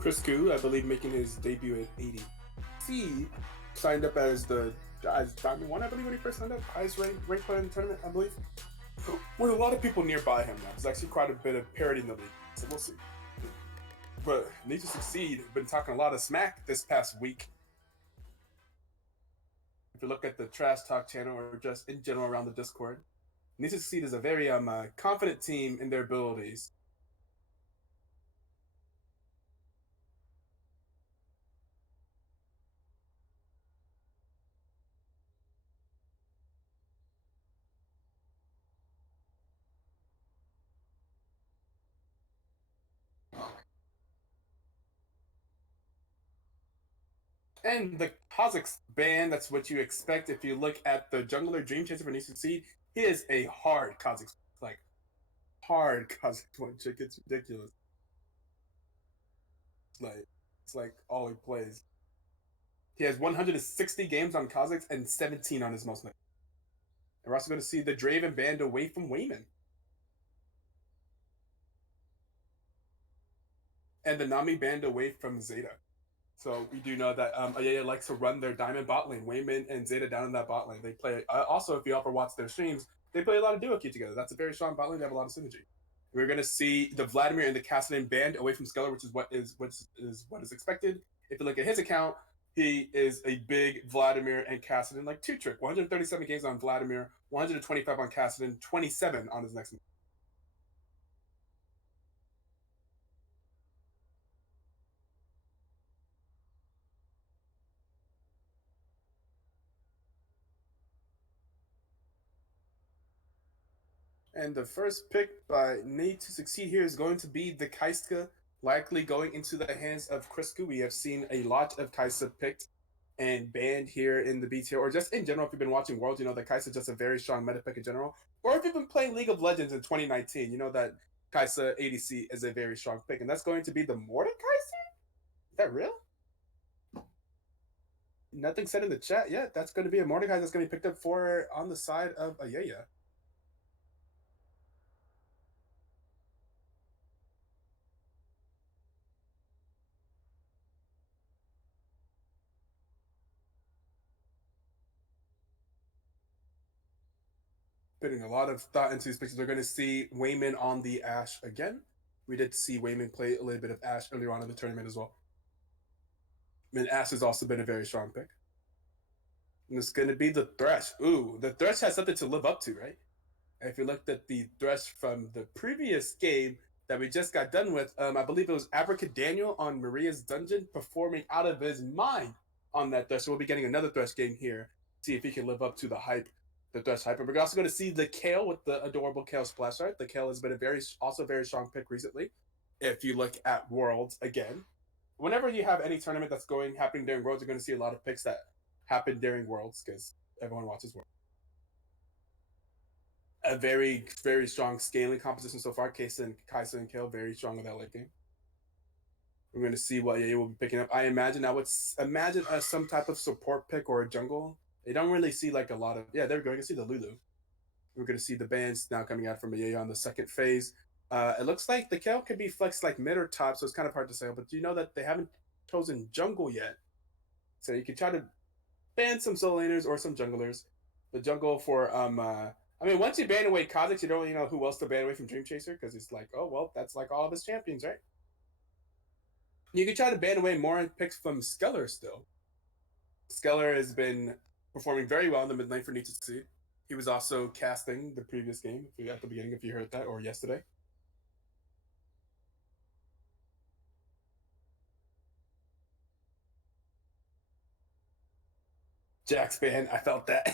Chris Koo, I believe, making his debut at 80C, signed up as Diamond One, I believe, when he first signed up, highest ranked player in the tournament, I believe. With a lot of people nearby him now, there's actually quite a bit of parity in the league, so we'll see. But Need2Succeed been talking a lot of smack this past week. If you look at the Trash Talk channel or just in general around the Discord, Need2Succeed is a very confident team in their abilities. And the Kha'Zix band, that's what you expect if you look at the jungler Dream Chaser for Need2Succeed. He is a hard Kha'Zix, like hard Kha'Zix one chick. It's ridiculous. It's like all he plays. He has 160 games on Kha'Zix and 17 on his most. And we're also going to see the Draven band away from Wayman. And the Nami band away from Zeta. So we do know that AYAYA likes to run their diamond bot lane. Wayman and Zeta down in that bot lane. They play. Also, if you ever watch their streams, they play a lot of duo queue together. That's a very strong bot lane. They have a lot of synergy. We're going to see the Vladimir and the Kassadin band away from Skeller, which is what is expected. If you look at his account, he is a big Vladimir and Kassadin like two trick. 137 games on Vladimir, 125 on Kassadin, 27 on his next move. And the first pick by Need2Succeed here is going to be the Kai'Sa, likely going into the hands of Crisco. We have seen a lot of Kai'Sa picked and banned here in the BTL, or just in general. If you've been watching Worlds, you know that Kai'Sa is just a very strong meta pick in general. Or if you've been playing League of Legends in 2019, you know that Kai'Sa ADC is a very strong pick. And that's going to be the Mordekaiser? Is that real? Nothing said in the chat yet. That's going to be a Mordekaiser that's going to be picked up for on the side of AYAYA. Putting a lot of thought into these pictures. We're going to see Wayman on the Ashe again. We did see Wayman play a little bit of Ashe earlier on in the tournament as well. And Ashe has also been a very strong pick. And it's going to be the Thresh. Ooh, the Thresh has something to live up to, right? And if you looked at the Thresh from the previous game that we just got done with, I believe it was Abracadaniel on Maria's Dungeon performing out of his mind on that Thresh. So we'll be getting another Thresh game here. See if he can live up to the hype, the Thresh hype. And we're also going to see the Kale with the adorable Kale splash art. The Kale has been also very strong pick recently. If you look at Worlds again, whenever you have any tournament that's happening during Worlds, you're going to see a lot of picks that happen during Worlds because everyone watches Worlds. A very, very strong scaling composition so far. Kai'Sa and Kale, very strong with that late game. We're going to see what AYAYA will be picking up. I imagine imagine some type of support pick or a jungle. They don't really see like a lot of. Yeah, there we go. You can see the Lulu. We're going to see the bands now coming out from AYAYA on the second phase. It looks like the Kale could be flexed like mid or top, so it's kind of hard to say. But you know that they haven't chosen jungle yet, so you can try to ban some solo laners or some junglers. The jungle for I mean, once you ban away Kha'Zix, you don't really know who else to ban away from Dream Chaser because it's like, oh well, that's like all of his champions, right? You can try to ban away more picks from Skeller still. Skeller has been performing very well in the mid lane for Need2Succeed. He was also casting the previous game at the beginning, if you heard that, or yesterday. Jax ban, I felt that.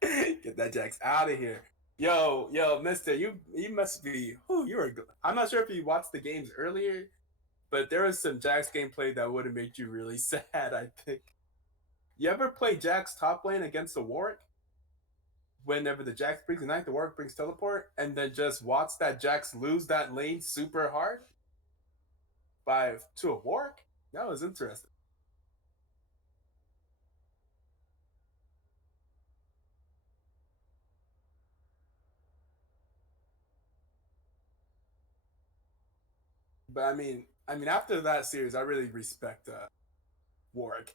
Get that Jax out of here. Yo, Mister, you must be. Who you were? I'm not sure if you watched the games earlier, but there was some Jax gameplay that would have made you really sad. I think. You ever play Jax top lane against the Warwick? Whenever the Jax brings Ignite, the Warwick brings Teleport, and then just watch that Jax lose that lane super hard to a Warwick? That was interesting. But I mean, after that series, I really respect Warwick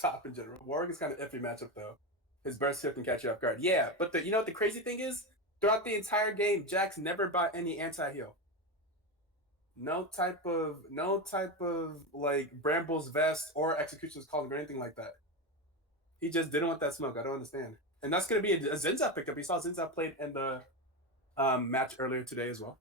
top in general. Warwick is kind of iffy matchup though. His burst hit can catch you off guard. Yeah, but you know what the crazy thing is? Throughout the entire game, Jax never bought any anti heal. No type of like Bramble's vest or Executioner's calling or anything like that. He just didn't want that smoke. I don't understand. And that's gonna be a Zinza pickup. You saw Zinza played in the match earlier today as well.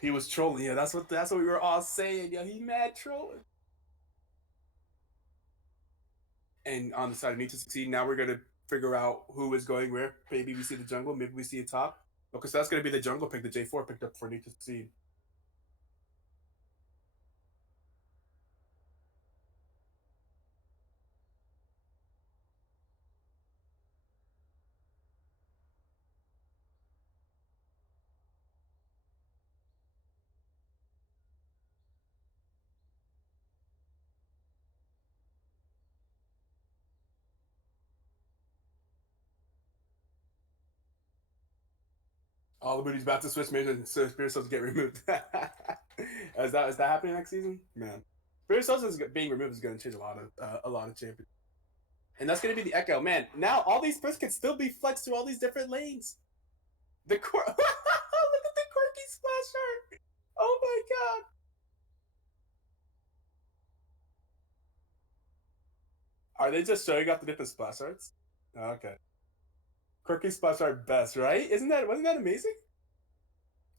He was trolling. Yeah, that's what we were all saying. Yeah, he mad trolling. And on the side of Need2Succeed, now we're gonna figure out who is going where. Maybe we see the jungle. Maybe we see a top. Okay, so that's gonna be the jungle pick. The J4 picked up for Need2Succeed. All the booty's about to switch major and so Spirit Souls get removed. Is that happening next season? Man, Spirit Souls is being removed is going to change a lot of champions. And that's going to be the Echo. Man, now all these splits can still be flexed through all these different lanes. Look at the quirky splash art. Oh my god. Are they just showing off the different splash arts? Okay. Quirky splash art best, right? Wasn't that amazing?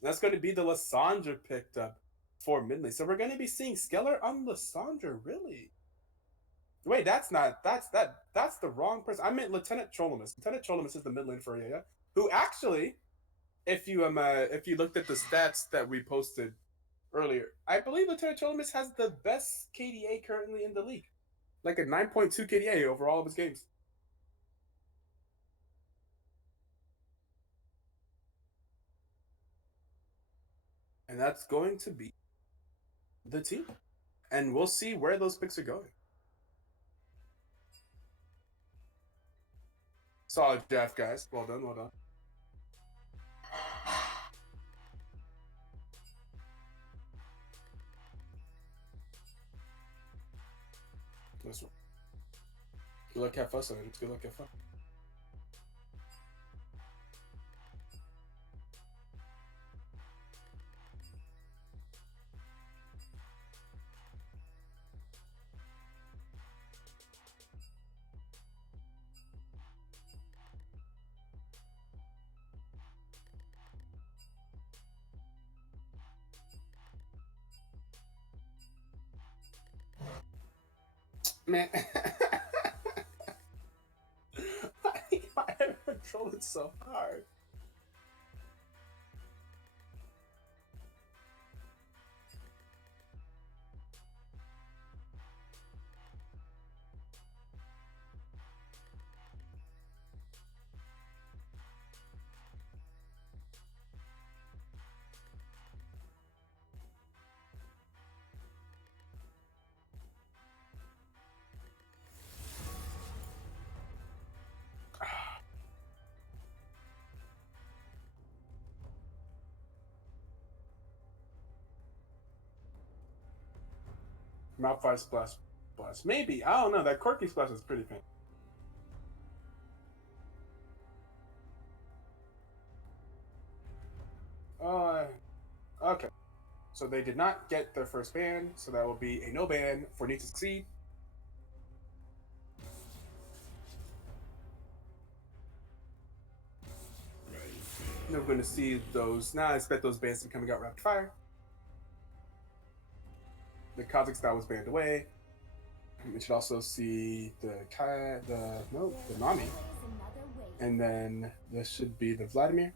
That's going to be the Lysandra picked up for mid lane. So we're going to be seeing Skeller on Lysandra, really? Wait, that's the wrong person. I meant Lieutenant Trollomus. Lieutenant Trollomus is the mid lane for AYAYA, who actually, if you looked at the stats that we posted earlier, I believe Lieutenant Trollomus has the best KDA currently in the league, like a 9.2 KDA over all of his games, and that's going to be the team, and we'll see where those picks are going. Solid draft, guys. Well done, well done. This one. Good luck, have fun, son. Good luck, have fun. Man. Why am I trolling so hard? Malphite splash. Maybe. I don't know. That quirky splash is pretty pink. Uh, okay. So they did not get their first ban, so that will be a no ban for Need2Succeed. We're going to see those. Now I expect those bans to be coming out rapid fire. The Kazakhstan was banned away. We should also see the Nami. And then this should be the Vladimir.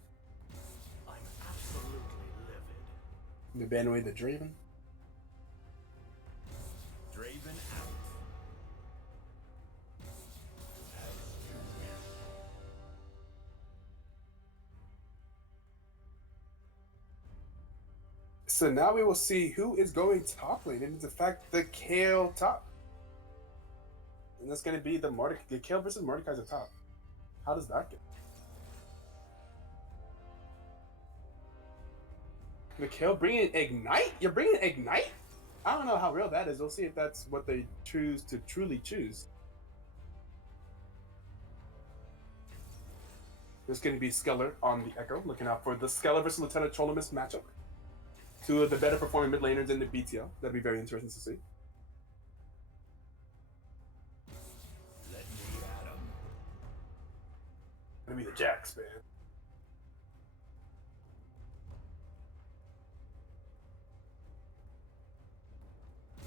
I'm absolutely livid. The ban away the Draven. Draven out. So now we will see who is going top lane, and it's in fact the Kale top. And that's going to be the Kale versus Mordecai's at top. How does that get? Mikhail bringing Ignite? You're bringing Ignite? I don't know how real that is. We'll see if that's what they choose to truly choose. There's going to be Skeller on the Echo, looking out for the Skeller versus Lieutenant Trollemus matchup. Two of the better performing mid laners in the BTL. That'd be very interesting to see. Let me at 'em. Gonna be the Jax, man.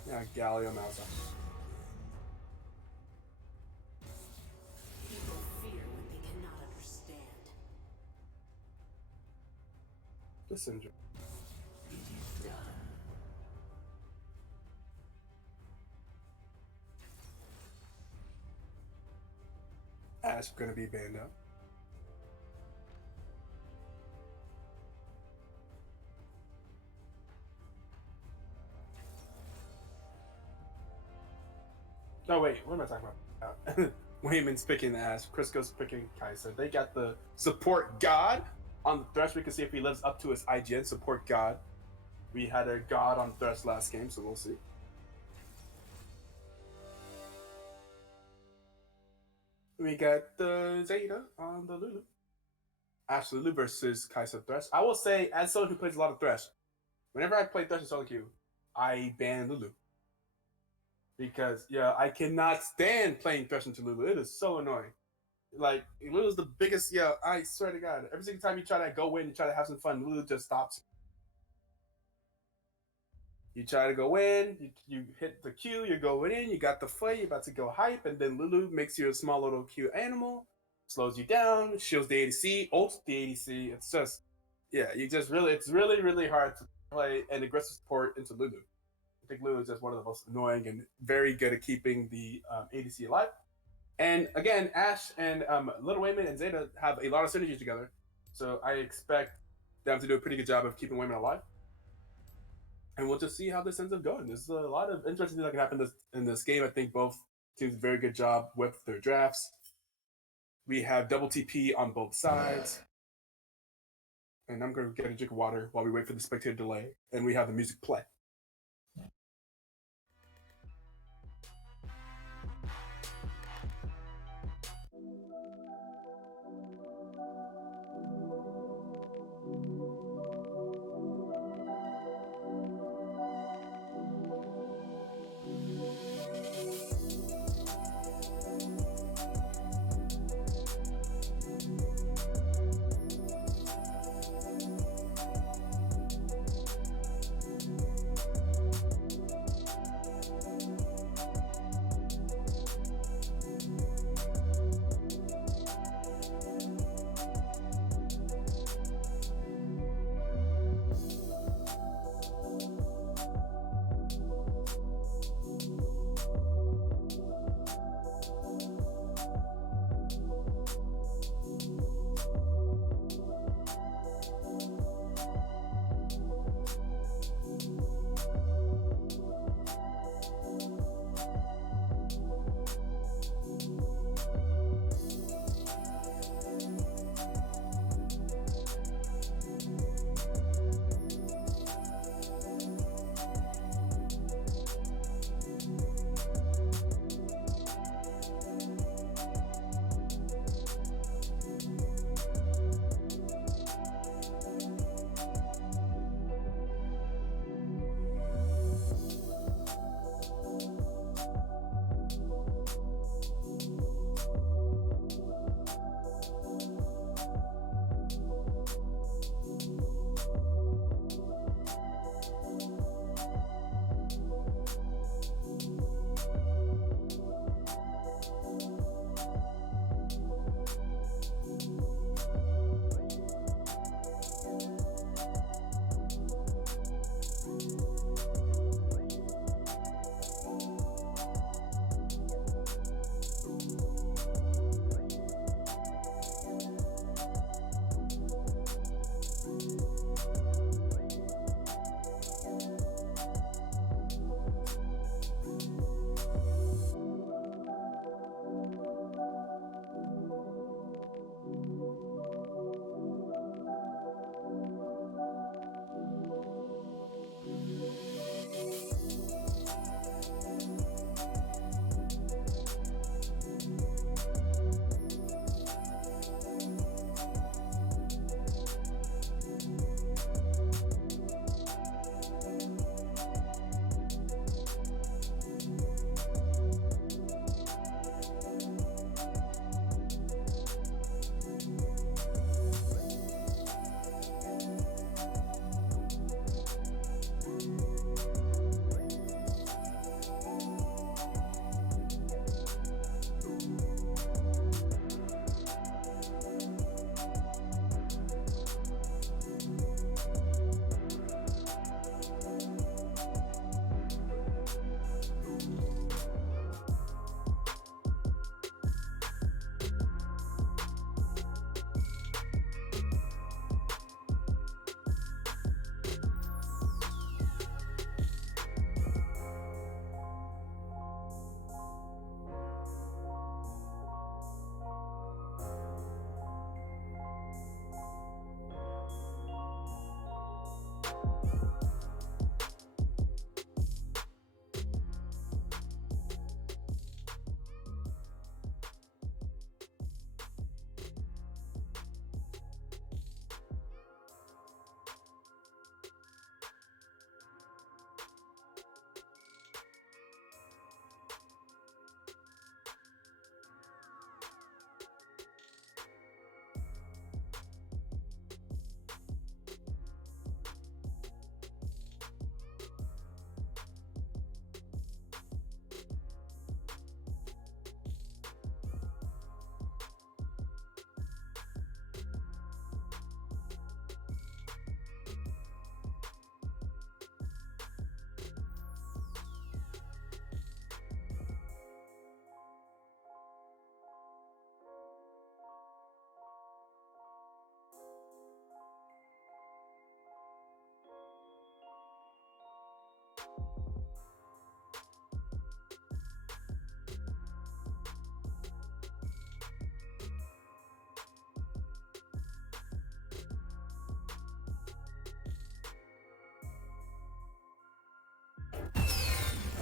Yeah, Galio Malza. People fear what they cannot understand. The Syndrome. Ash gonna be banned out. Oh wait, what am I talking about? Wayman's picking Ash. Crisco's picking Kai'Sa. They got the support god on the Thresh. We can see if he lives up to his IGN support god. We had a god on Thresh last game, so we'll see. We got the Zeta on the Lulu. Ash Lulu versus Kai'Sa Thresh. I will say, as someone who plays a lot of Thresh, whenever I play Thresh in solo queue, I ban Lulu. Because, yeah, I cannot stand playing Thresh into Lulu. It is so annoying. Like, Lulu's the biggest, yeah, I swear to God. Every single time you try to go in and try to have some fun, Lulu just stops. You try to go in, you hit the Q, you're going in, you got the fight, you're about to go hype, and then Lulu makes you a small little Q animal, slows you down, shields the ADC, ults the ADC. It's just, yeah, it's really, really hard to play an aggressive support into Lulu. I think Lulu is just one of the most annoying and very good at keeping the ADC alive. And again, Ash and Little Wayman and Zeta have a lot of synergy together, so I expect them to do a pretty good job of keeping Wayman alive. And we'll just see how this ends up going. There's a lot of interesting things that can happen in this game. I think both teams did a very good job with their drafts. We have double TP on both sides. And I'm going to get a drink of water while we wait for the spectator delay. And we have the music play.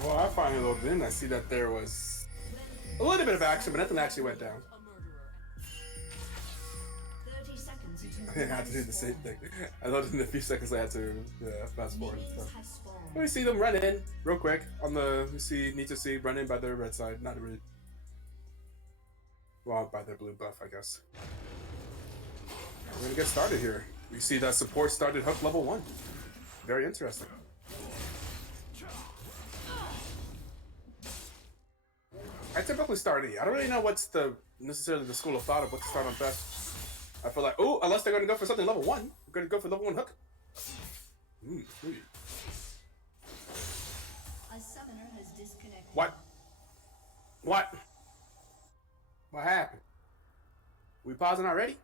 Well, I finally loaded in. I see that there was a little bit of action, but nothing actually went down. A murderer. 30 seconds I had to do the same thing. I loaded in a few seconds. I had to fast forward and stuff. Minions have spawned. We see them run in real quick on the. We see Need2Succeed run in by their red side. Not really. Well, by their blue buff, I guess. We're gonna get started here. We see that support started hook level 1. Very interesting. I typically start E. I don't really know what's the necessarily the school of thought of what to start on best. I feel like, oh, unless they're gonna go for something level 1, we're gonna go for level 1 hook. A summoner has disconnected. What? What? What happened? We pausing already?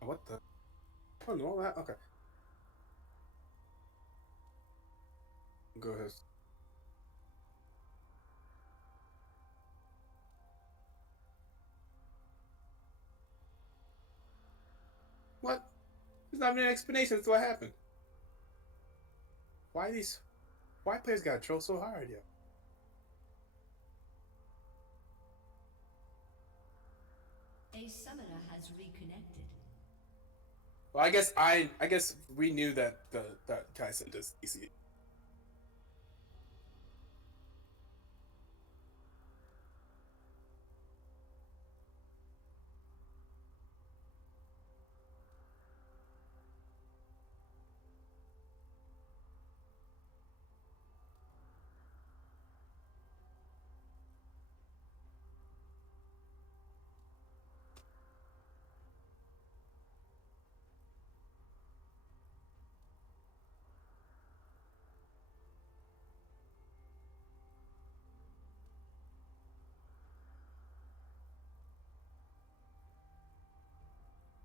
What the? Oh no, that okay. Go ahead. What? There's not even an explanation as to what happened. Why players gotta troll so hard, yo? A summoner has reconnected. Well, I guess we knew that that Kaisen does DC.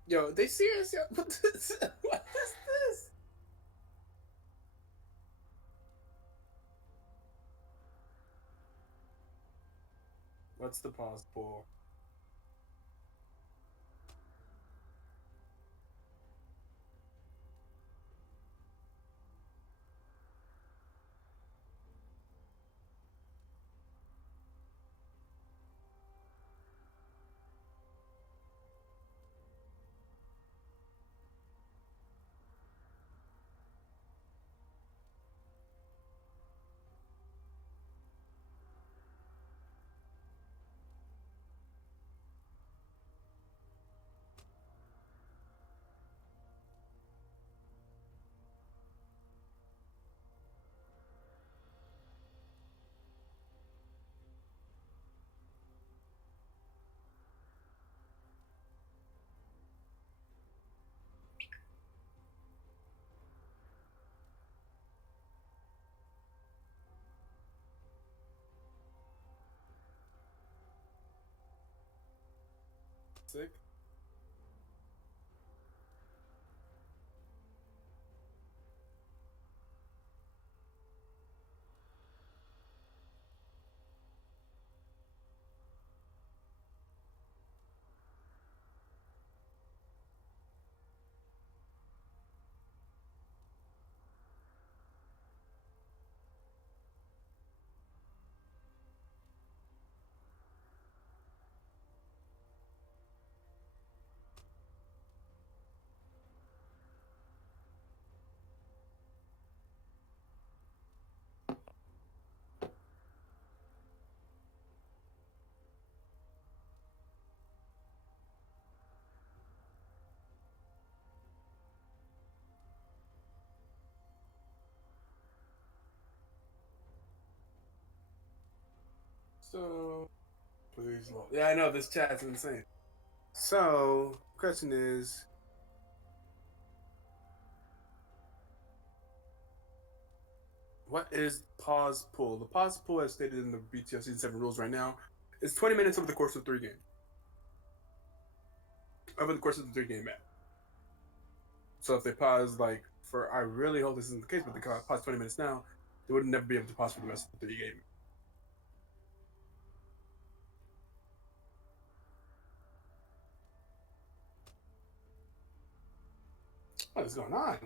Yo, they serious? Yo, what is this? What's the pause pull? Sick. So, please, Lord. Yeah, I know this chat's insane. So, question is, what is pause pull? The pause pull, as stated in the BTL Season 7 rules right now, is 20 minutes over the course of 3 games. Over the course of the 3-game match. So if they pause, like, for, I really hope this isn't the case, but they pause 20 minutes now, they would never be able to pause for the rest of the 3 game. What is going on?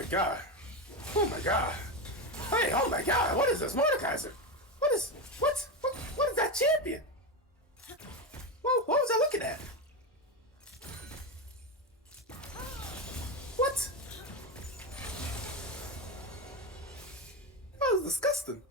my god. Oh my god. Hey, oh my god, what is this Mordekaiser? What is that champion? What was I looking at? What? That was disgusting.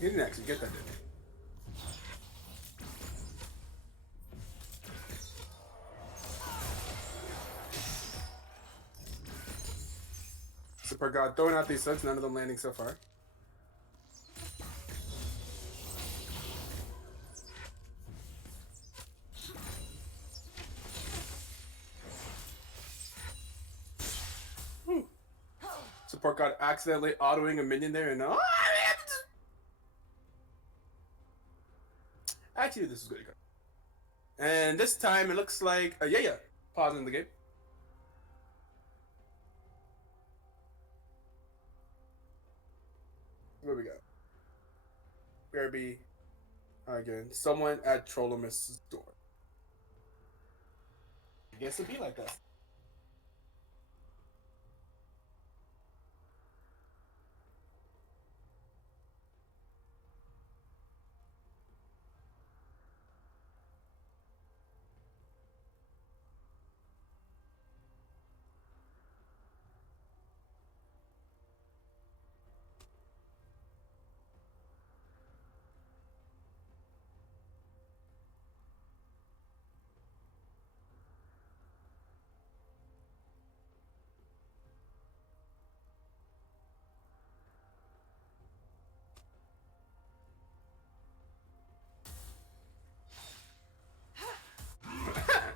He didn't actually get that, did he? Super God throwing out these slugs, none of them landing so far. Support God accidentally autoing a minion there and actually this is good. And this time it looks like AYAYA pausing the game. Where we go? BRB again. Someone at Trollomus's door. I guess it'd be like that.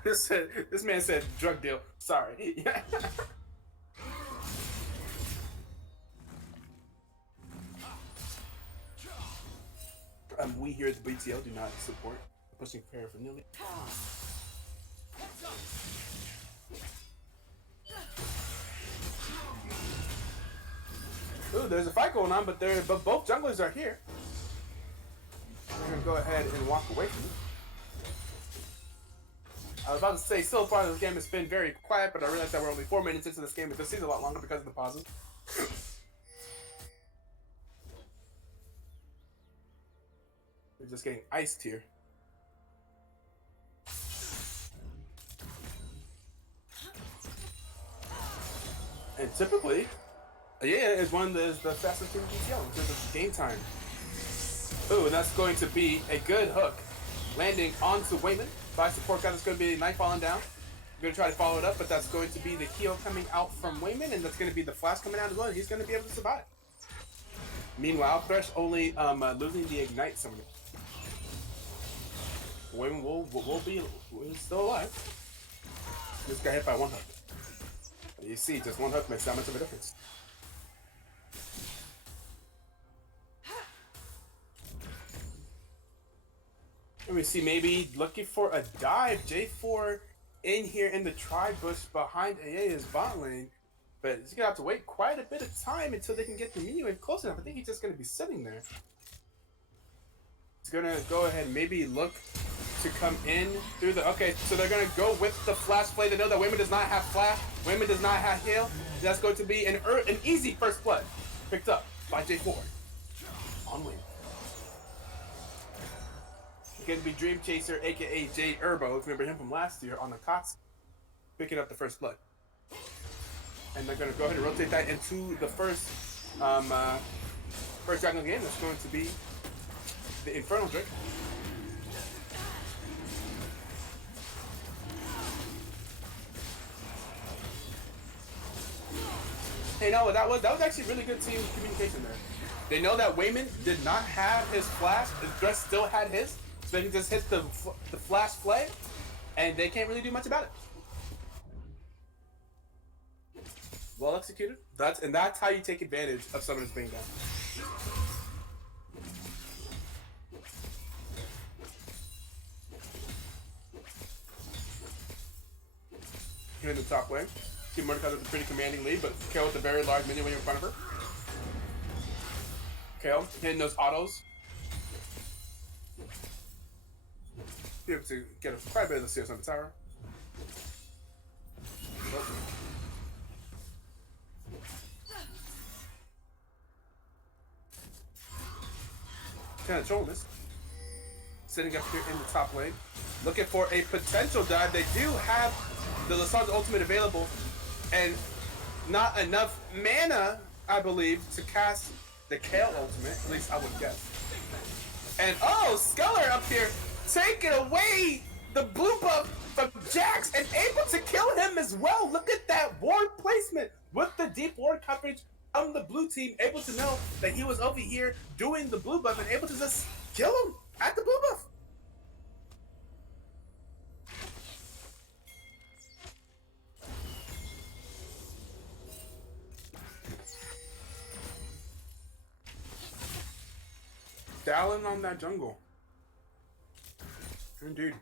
This man said drug deal. Sorry. Yeah. We here at the BTL do not support pushing paraphernalia. Ooh, there's a fight going on, but both junglers are here. We're gonna go ahead and walk away from it. I was about to say, so far this game has been very quiet, but I realized that we're only 4 minutes into this game, but this seems a lot longer because of the pauses. We're just getting iced here. And typically, AYAYA is one of the fastest teams in BTL in terms of game time. Ooh, and that's going to be a good hook. Landing onto Wayman by support God. That's going to be a knife falling down. I'm going to try to follow it up, but that's going to be the heal coming out from Wayman, and that's going to be the flash coming out as well. He's going to be able to survive. Meanwhile, Thresh only losing the ignite summoner. Wayman will be still alive. Just got hit by one hook. You see, just one hook makes that much of a difference. Let me see, maybe looking for a dive. J4 in here in the tri-bush behind AYAYA's bot lane. But he's going to have to wait quite a bit of time until they can get the minion wave close enough. I think he's just going to be sitting there. He's going to go ahead and maybe look to come in through the... Okay, so they're going to go with the flash play. They know that Wayman does not have flash. Wayman does not have heal. That's going to be an easy first blood. Picked up by J4. On Wayman. Going to be Dream Chaser, aka J Herbo. If you remember him from last year on the COTS, picking up the first blood. And they're gonna go ahead and rotate that into the first dragon of the game. That's going to be the Infernal Drake. Hey, no, that was actually really good team communication there. They know that Wayman did not have his flash. The dress still had his, so they can just hit the flash play, and they can't really do much about it. Well executed. That's how you take advantage of someone who's being down. Here in the top lane. Team Mordecai with a pretty commanding lead, but Kale with a very large minion when you're in front of her. Kale hitting those autos. Be able to get quite a bit of the CS on the tower. Kind of trolling this. Sitting up here in the top lane. Looking for a potential dive. They do have the Lassard's ultimate available. And not enough mana, I believe, to cast the Kale ultimate. At least I would guess. And oh, Skeller up here taking away the blue buff from Jax and able to kill him as well. Look at that ward placement with the deep ward coverage from the blue team. Able to know that he was over here doing the blue buff and able to just kill him at the blue buff. Dallin on that jungle. Indeed.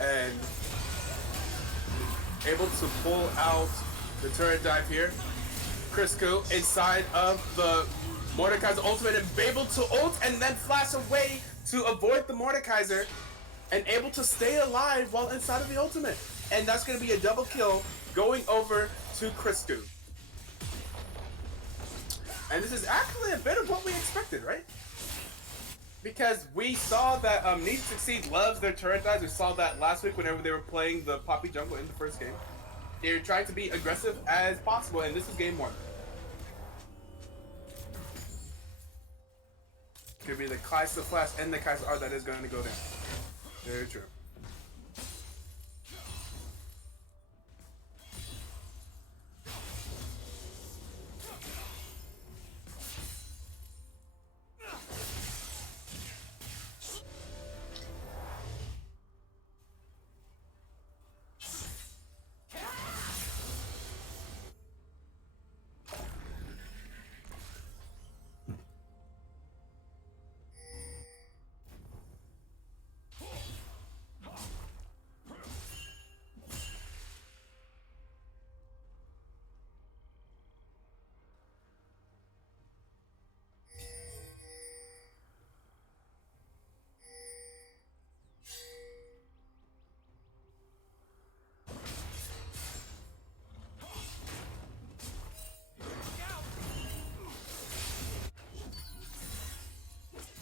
And able to pull out the turret dive here. Crisco inside of the Mordekaiser ultimate and able to ult and then flash away to avoid the Mordekaiser and able to stay alive while inside of the ultimate. And that's going to be a double kill going over to Crisco. And this is actually a bit of what we expected, right? Because we saw that Need2Succeed loves their turret dives. We saw that last week whenever they were playing the Poppy jungle in the first game. They're trying to be aggressive as possible, and this is game one. Could be the Kai'Sa flash and the Kai'Sa R that is going to go down. Very true.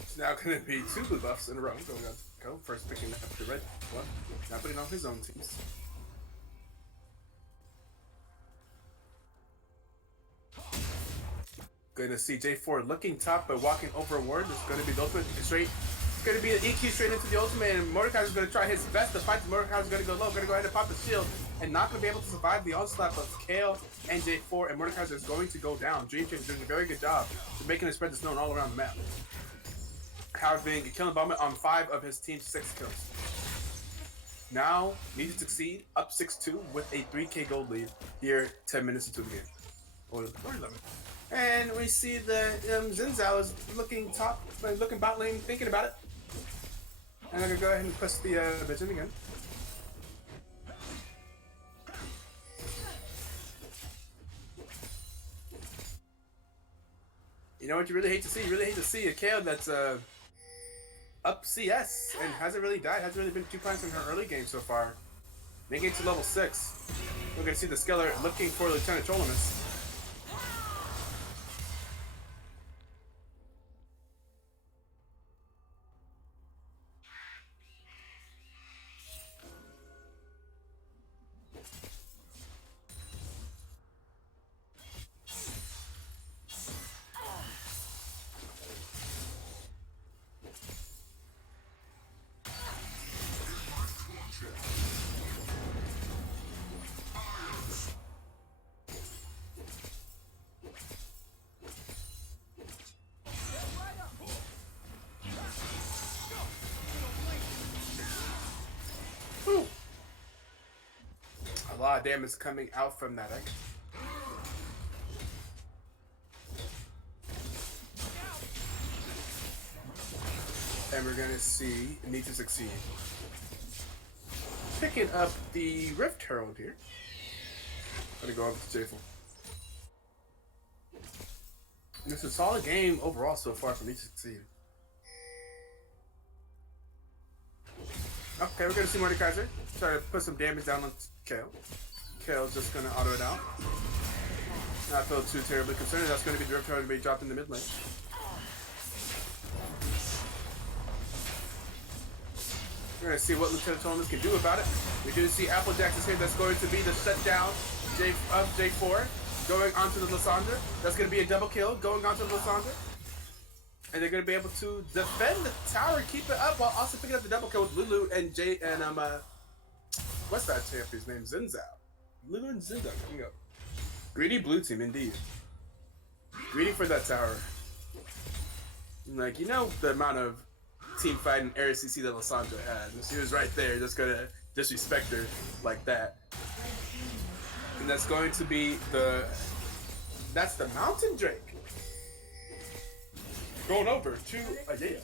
It's now going to be 2 blue buffs in a row. Go first picking up the red buff. Now putting on his own teams. Going to see J4 looking top but walking over a ward. It's going to be the ultimate straight. It's going to be an EQ straight into the ultimate, and Mordekaiser is going to try his best to fight. Mordekaiser is going to go low. Going to go ahead and pop the shield, and not going to be able to survive the onslaught of Kale and J4. And Mordekaiser is going to go down. Dream Chaser is doing a very good job of making his presence known all around the map. Howard being killing Bomber on 5 of his team's 6 kills. Now, Need2Succeed up 6-2 with a 3k gold lead here 10 minutes into the game. Or 11. And we see that Zinzao is looking top, looking bot lane, thinking about it. And I'm gonna go ahead and push the vision again. You know what you really hate to see? You really hate to see a Kale that's up CS and hasn't really died. Hasn't really been too points in her early game so far. Making it to level 6. We're gonna see the Skeller looking for Lieutenant Trollemus. Whew. A lot of damage coming out from that egg. And we're gonna see Need2Succeed picking up the Rift Herald here. Gonna go over to Jayful. This is a solid game overall so far for Need2Succeed. Okay, we're gonna see Mordekaiser try to put some damage down on Kale. Kale's just gonna auto it out. Not feel too terribly concerned. That's gonna be the Rift Herald to be dropped in the mid lane. We're gonna see what Lieutenant Thomas can do about it. We do see Applejack is here. That's going to be the shutdown of J4 going onto the Lysandra. That's gonna be a double kill going onto the Lysandra. And they're gonna be able to defend the tower, keep it up, while also picking up the double kill with Lulu and Jay and what's that champion's name? Zinzao. Lulu and Zinzao coming up. Greedy blue team indeed. Greedy for that tower. Like, you know the amount of team fight and air CC that Lysandra had. She was right there, just gonna disrespect her like that. And that's going to be that's the Mountain Drake. Going over to AYAYA.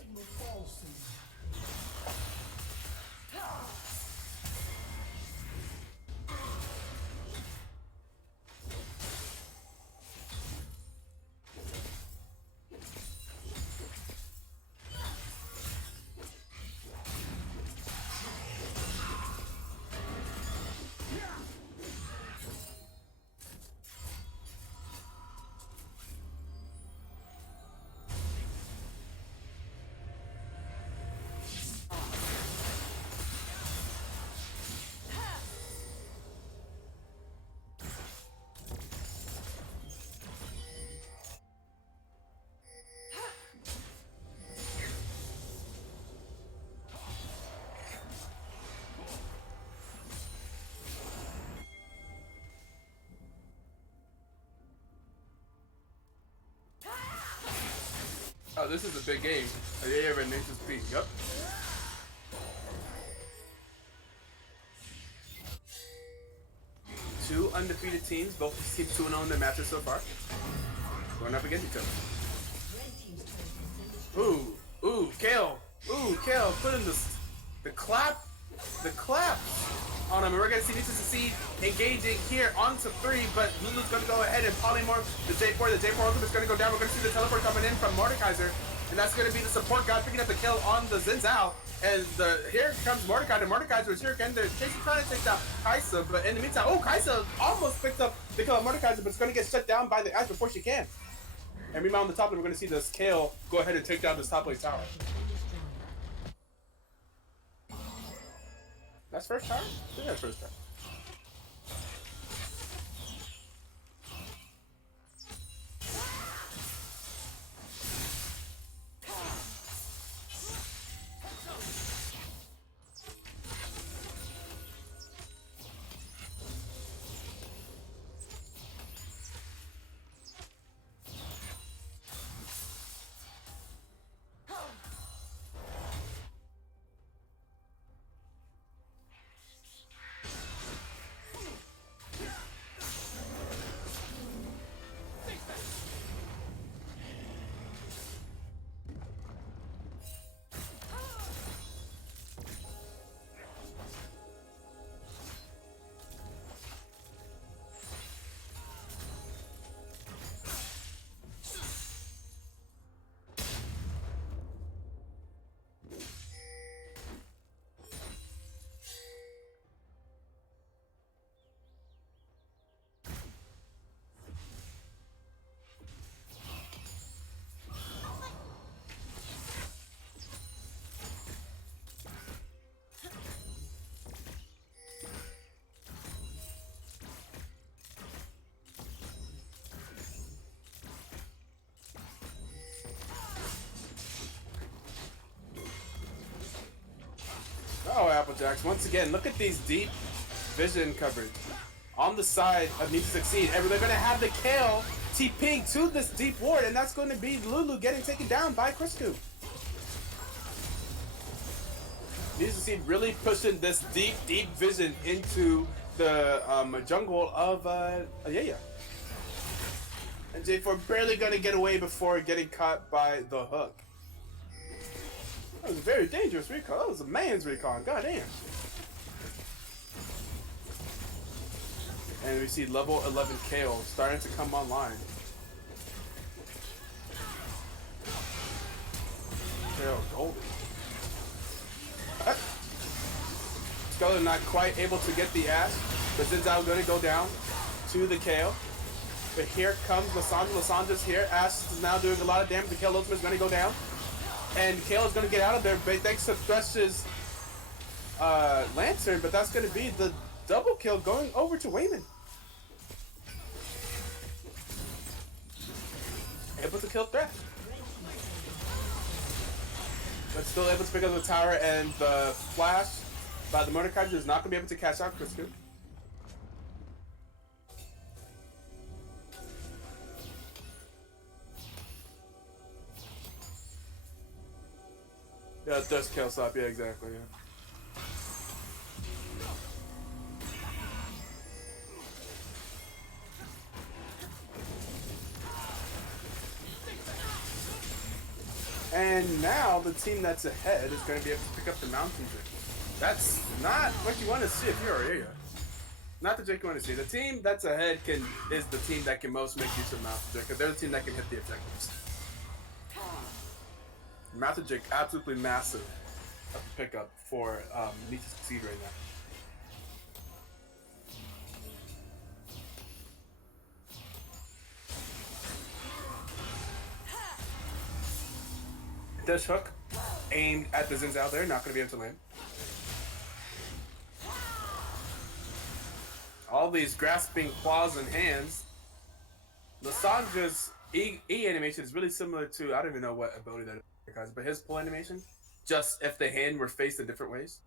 Oh, this is a big game. AYAYA and Need2Succeed. Yep. Two undefeated teams. Both teams 2-0 in their matches so far. Going up against each other. Ooh, Kale. Ooh, Kale. Put in the clap on him. And we're gonna see Need2Succeed engaging here onto 3, but Lulu's gonna go ahead and polymorph the J4. The J4 ultimate is gonna go down. We're gonna see the teleport coming in from Mordekaiser, and that's gonna be the support god picking up the kill on the Zinzao. And here comes Mordekaiser. Mordekaiser is here again. They're trying to take down Kaisa, but in the meantime, Kaisa almost picked up the kill on Mordekaiser, but it's gonna get shut down by the Ice before she can. And meanwhile, on the top lane, we're gonna see this Kale go ahead and take down this top lane tower. That's first tower? I think that's first tower. Applejacks. Once again, look at these deep vision coverage. On the side of Need2Succeed, and they're going to have the Kale TPing to this deep ward, and that's going to be Lulu getting taken down by Crisco. Need2Succeed really pushing this deep vision into the jungle of AYAYA. And J4 barely going to get away before getting caught by the hook. That was a very dangerous recall. That was a man's recall. God damn. And we see level 11 Kale starting to come online. Kale golden. Skeleton not quite able to get the Ash, but Zinzao going to go down to the Kale. But here comes Lissandra. Lissandra's here. Ash is now doing a lot of damage. The Kale ultimate is going to go down. And Kale is going to get out of there thanks to Thresh's Lantern, but that's going to be the double kill going over to Wayman. Able to kill Thresh. But still able to pick up the tower, and the flash by the Mordecai is not going to be able to catch out Crisco. Yeah, it does kill stop. Yeah, exactly. Yeah. And now the team that's ahead is going to be able to pick up the Mountain Drake. That's not what you want to see if you're AYAYA. Not the Drake you want to see. The team that's ahead is the team that can most make use of Mountain Drake, because they're the team that can hit the objectives. Mountain Drake absolutely massive of a pickup for Need2Succeed right now. Dash hook aimed at the Zinzao there, not going to be able to land. All these grasping claws and hands. Lissandra's E animation is really similar to, I don't even know what ability that has, but his pull animation, just if the hand were faced in different ways.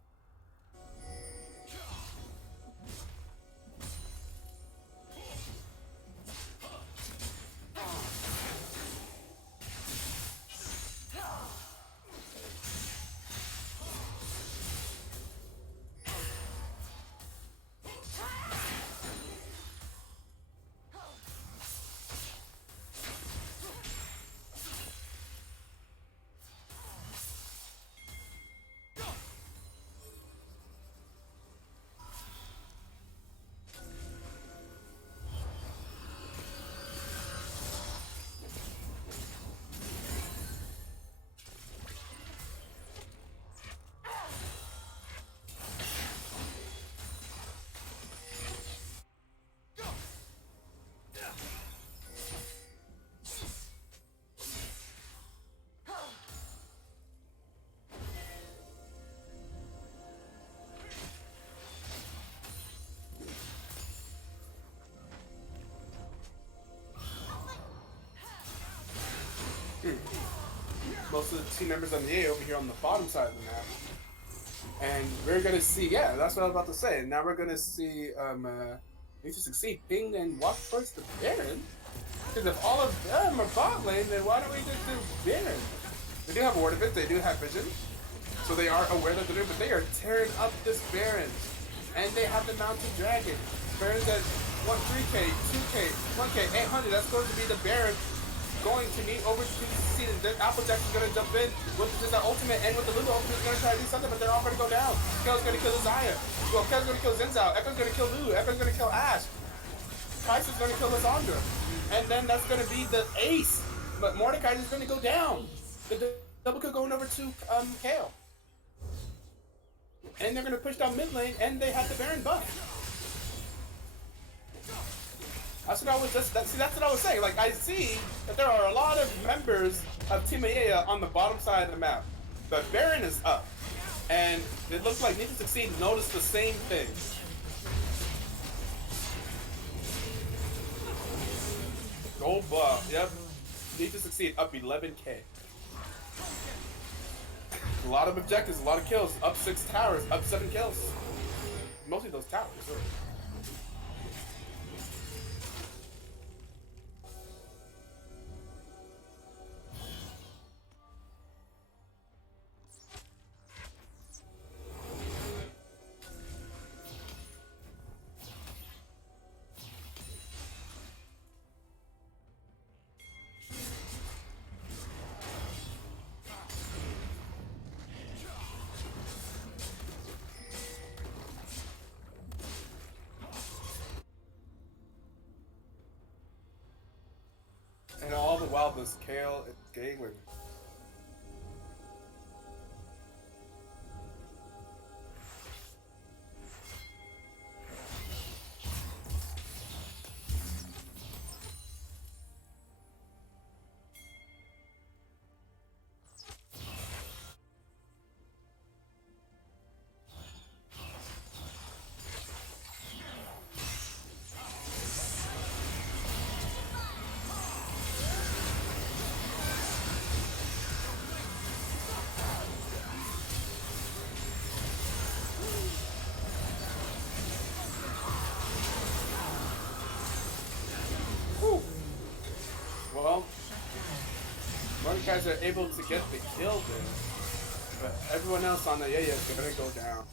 Most of the team members on the A over here on the bottom side of the map. And we're going to see, yeah, that's what I was about to say. And now we're going to see Need2Succeed ping and walk towards the Baron. Because if all of them are bot lane, then why don't we just do Baron? They do have a ward of it, they do have vision. So they are aware that they're doing, but they are tearing up this Baron. And they have the Mountain Dragon. Baron's at 3K, 2K, 1K, 800. That's going to be the Baron going to meet over to Need2Succeed, and then Applejack is going to jump in with just that ultimate, and with the Lulu ultimate, is going to try to do something, but they're all going to go down. Kale's going to kill Zaya. Well, Kale's going to kill Zinzao. Echo's going to kill Lulu. Echo's going to kill Ash. Kaisa's going to kill Lissandra. And then that's going to be the ace. But Mordecai is going to go down. The double kill going over to Kale. And they're going to push down mid lane, and they have the Baron buff. That's what I was just, that's what I was saying. Like, I see that there are a lot of members of Team AYAYA on the bottom side of the map. But Baron is up. And it looks like Need2Succeed noticed the same thing. Gold buff, yep. Need2Succeed up 11K. A lot of objectives, a lot of kills. Up 6 towers, up 7 kills. Mostly those towers. Really. And all the while, this Kale is Galen. Well, Mordekaiser are able to get the kill there, but everyone else on the AYAYA is gonna go down.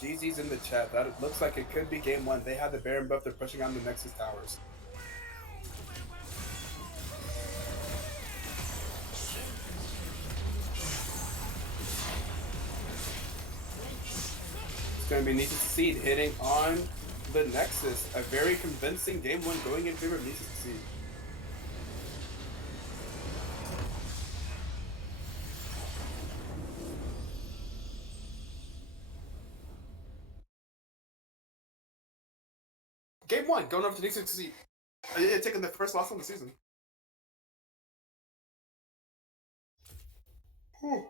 GG's in the chat. That looks like it could be game 1. They have the Baron buff. They're pushing on the Nexus towers. It's gonna be Need2Succeed hitting on the Nexus. A very convincing game 1 going in favor of Need2Succeed. Game 1, going over to Need2Succeed. Taking the first loss of the season. Whew.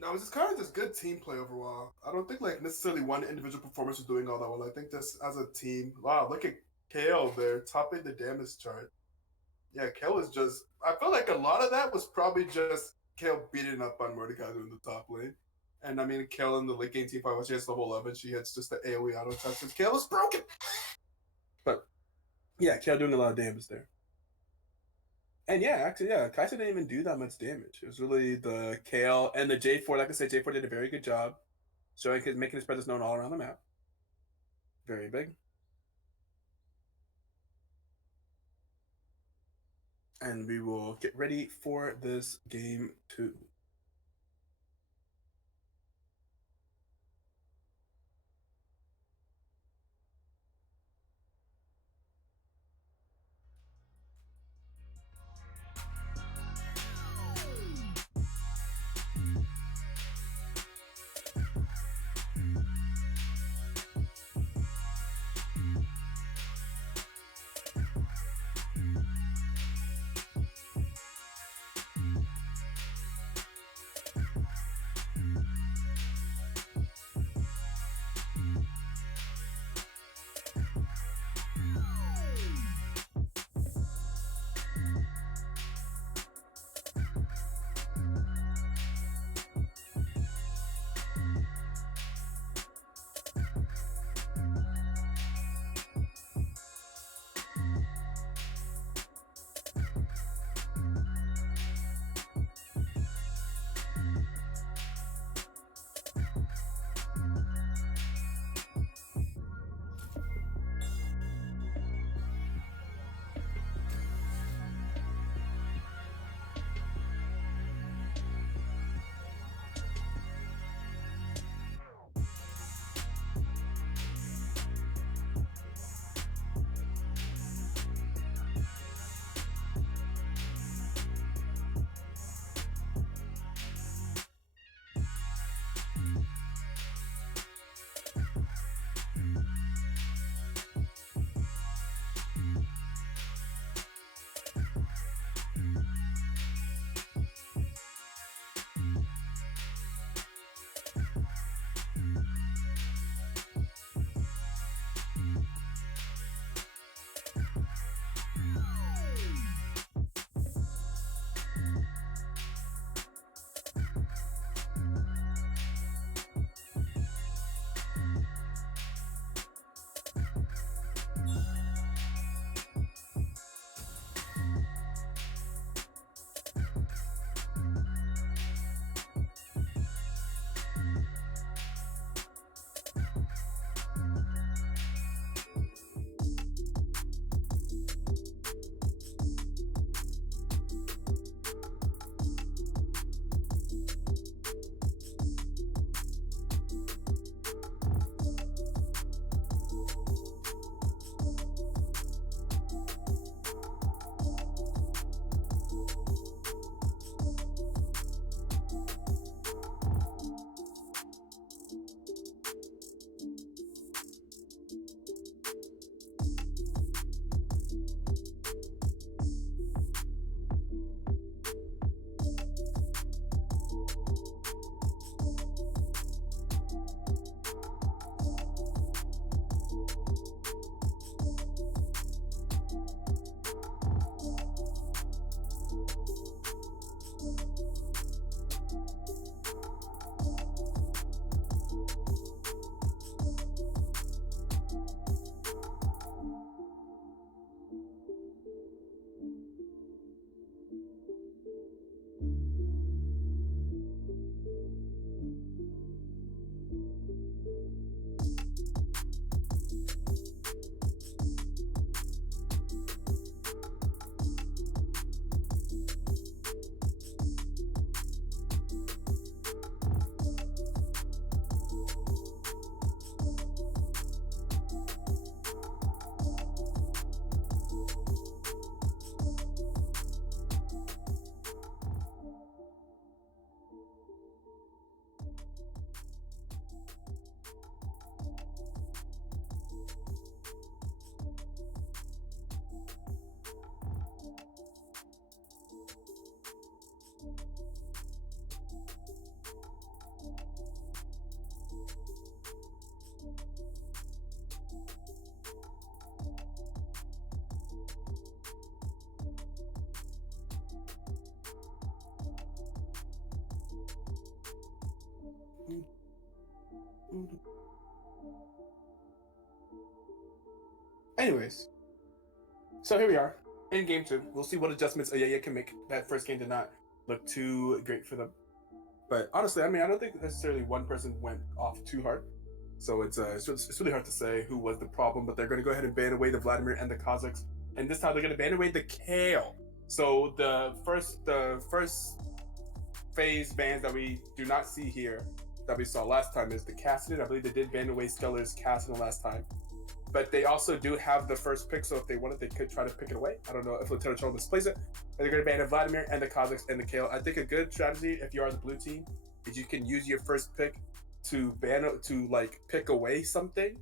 No, it's just kind of just good team play overall. I don't think like necessarily one individual performance is doing all that well. I think just as a team. Wow, look at Kale there, topping the damage chart. Yeah, Kale is just. I feel like a lot of that was probably just Kale beating up on Mordekaiser in the top lane. And I mean, Kale in the late game team fight, when she hits level 11, she hits just the AoE auto touch. Because Kale is broken. But yeah, Kale doing a lot of damage there. And yeah, actually, yeah, Kaisa didn't even do that much damage. It was really the Kale and the J4. Like I said, J4 did a very good job showing his, making his presence known all around the map. Very big. And we will get ready for this game 2. Anyways, so here we are in game two. We'll see what adjustments AYAYA can make. That first game did not look too great for them. But honestly, I mean, I don't think necessarily one person went off too hard. So it's really hard to say who was the problem. But they're going to go ahead and ban away the Vladimir and the Kazakhs, and this time they're going to ban away the Kale. So the first phase bans that we do not see here that we saw last time is the Cassidy. I believe they did ban away Skeller's Cassidy last time. But they also do have the first pick, so if they wanted, they could try to pick it away. I don't know if Lieutenant Charles misplays it. But they're going to ban the Vladimir and the Kazakhs and the Kale. I think a good strategy, if you are the blue team, is you can use your first pick to pick away something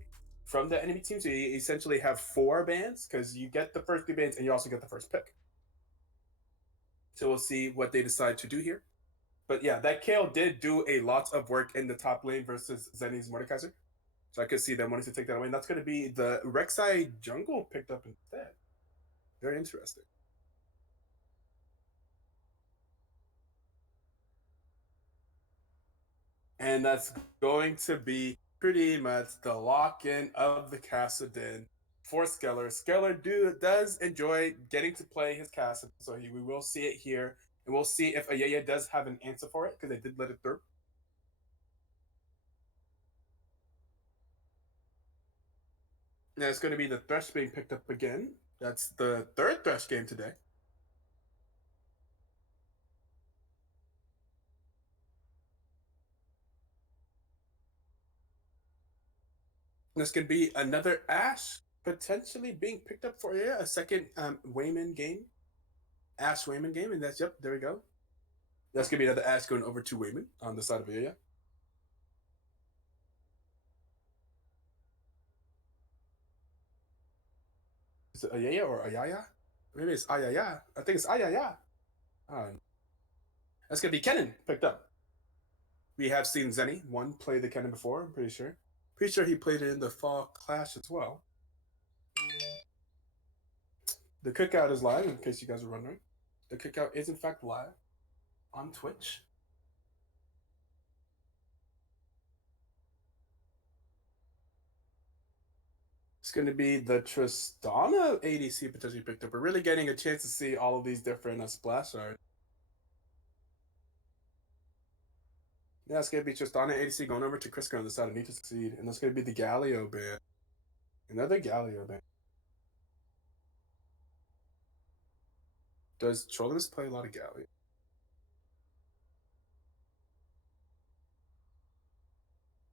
from the enemy team. So you essentially have 4 bans because you get the first 3 bans and you also get the first pick. So we'll see what they decide to do here. But yeah, that Kale did do a lot of work in the top lane versus Zenny's Mordekaiser. So I could see them wanting to take that away. And that's going to be the Rek'Sai jungle picked up instead. Very interesting. And that's going to be pretty much the lock-in of the Kassadin for Skeller. Skeller does enjoy getting to play his Kassadin, so we will see it here. And we'll see if AYAYA does have an answer for it, because they did let it through. Now it's going to be the Thresh being picked up again. That's the 3rd Thresh game today. This could be another Ashe potentially being picked up for a second Wayman game. Ashe Wayman game, and that's, yep, there we go. That's going to be another Ashe going over to Wayman on the side of AYAYA. Is it AYAYA or AYAYA? Maybe it's AYAYA. I think it's AYAYA. That's going to be Kennen picked up. We have seen Zenny, play the Kennen before, I'm pretty sure. Pretty sure he played it in the Fall Clash as well. The cookout is live, in case you guys are wondering. The cookout is, in fact, live on Twitch. It's going to be the Tristana ADC potentially picked up. We're really getting a chance to see all of these different splash arts. Yeah, it's going to be Tristana ADC going over to Crisco on the side of Need2Succeed. And that's going to be the Galio band. Another Galio band. Does Trollimus play a lot of Galio?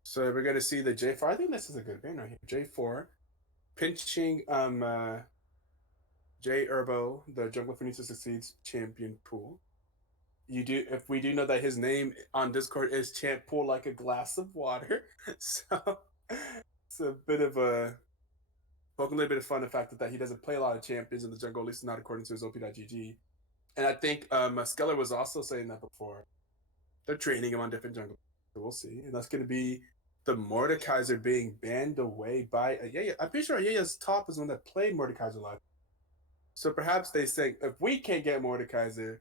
So we're going to see the J4. I think this is a good band right here. J4. Pinching J Herbo, the Jungle for Need2Succeed's champion pool. If we do know that his name on Discord is Champ Pool like a glass of water. So it's a bit of a poking a little bit of fun, the fact that he doesn't play a lot of champions in the jungle, at least not according to his OP.GG. And I think Skeller was also saying that before. They're training him on different jungles. So we'll see. And that's going to be the Mordekaiser being banned away by AYAYA. I'm pretty sure AYAYA's top is one that played Mordekaiser live. So perhaps they say, if we can't get Mordekaiser,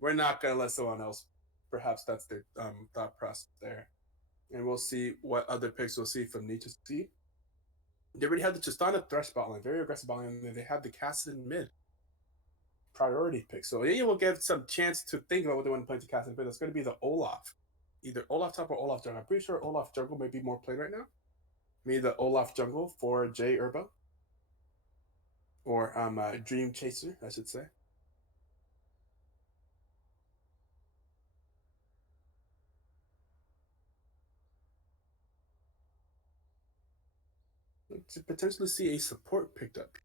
we're not going to let someone else. Perhaps that's their thought process there. And we'll see what other picks we'll see from Need2Succeed. They already have the Tristana Thresh bot line, very aggressive bot line, and they have the Kassadin mid priority pick. So AYAYA will give some chance to think about what they want to play to Kassadin mid. It's going to be the Olaf. Either Olaf top or Olaf jungle. I'm pretty sure Olaf jungle may be more played right now. Maybe the Olaf jungle for J Herbo. Or Dream Chaser, I should say. To potentially see a support picked up.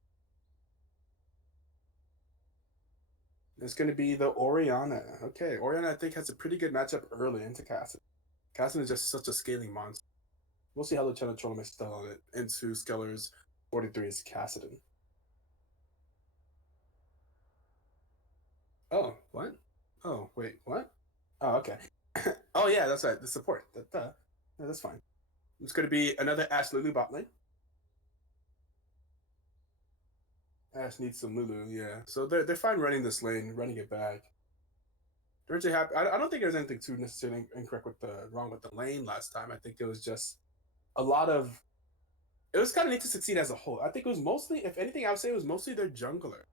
It's going to be the Orianna. Okay, Orianna, I think, has a pretty good matchup early into Kassadin. Kassadin is just such a scaling monster. We'll see how Lieutenant Troll may style on it into Skeller's 43's Kassadin. Oh, what? Oh, wait, what? Oh, okay. Oh, yeah, that's right. The support. Yeah, that's fine. It's going to be another Ashe Lulu bot lane. Ashe needs some Lulu, yeah. So they're fine running this lane, running it back. Richard happy. I don't think there was anything too necessarily incorrect with the wrong with the lane last time. I think it was just a lot of. It was kind of Need2Succeed as a whole. I think it was mostly, if anything, I would say it was mostly their jungler.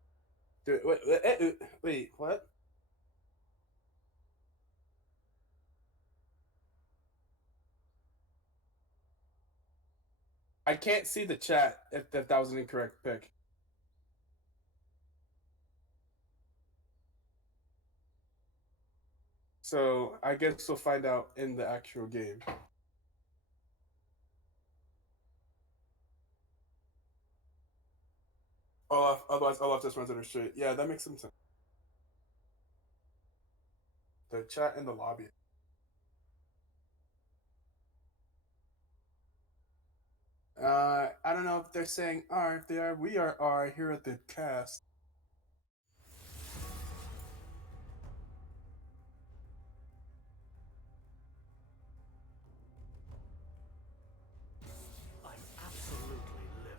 Wait, what? I can't see the chat if that was an incorrect pick. So I guess we'll find out in the actual game. Otherwise, Olaf just runs under straight. Yeah, that makes some sense. The chat in the lobby. I don't know if they're saying R. If they are, we are R here at the cast. I'm absolutely livid.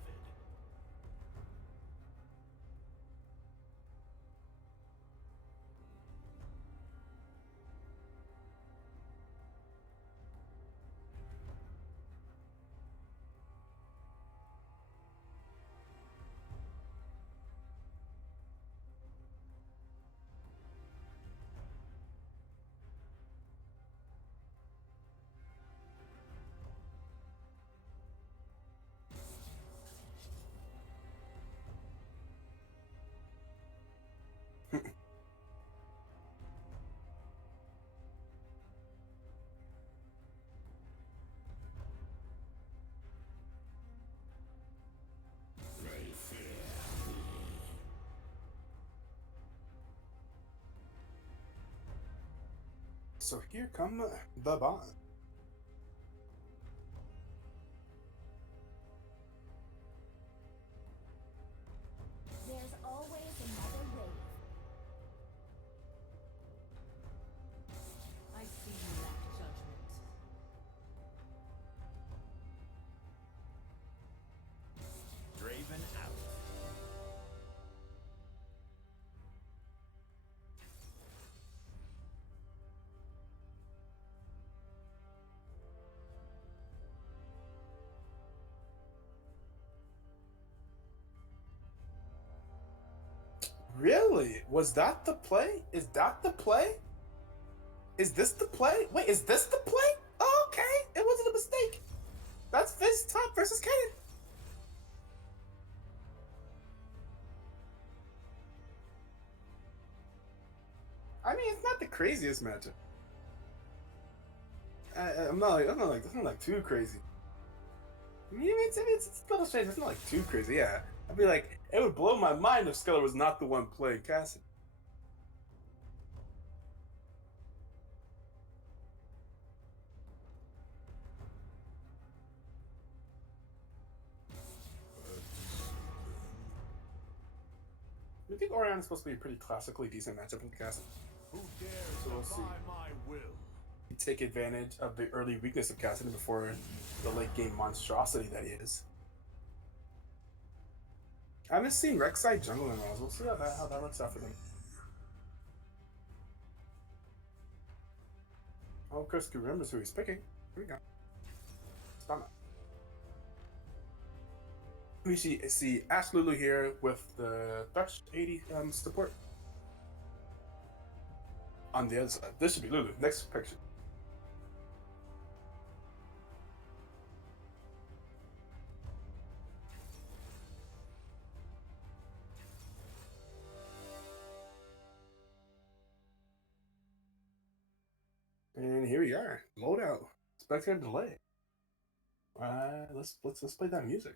So here come the bond. There's always another wave. I see you lack judgment. Draven out. Really? Was that the play? Is that the play? Is this the play? Wait, is this the play? Oh, okay, it wasn't a mistake. That's Fizz top versus Cannon. I mean, it's not the craziest matchup. I'm not like too crazy. I mean, it's a little strange. It's not like too crazy. Yeah, I'd be like, it would blow my mind if Skeller was not the one playing Cassidy. I think Orion is supposed to be a pretty classically decent matchup in the Cassidy. Who dares So we'll see. defy my will? You take advantage of the early weakness of Cassidy before the late game monstrosity that he is. I haven't seen Rek'Sai jungle in a while. We'll see how that works out for them. Oh, Chris remembers who he's picking. Here we go. Stop it. We see Ash Lulu here with the Thresh 80 support. On the other side. This should be Lulu. Next picture. And here we are. Loadout. Spectator delay. Let's play that music.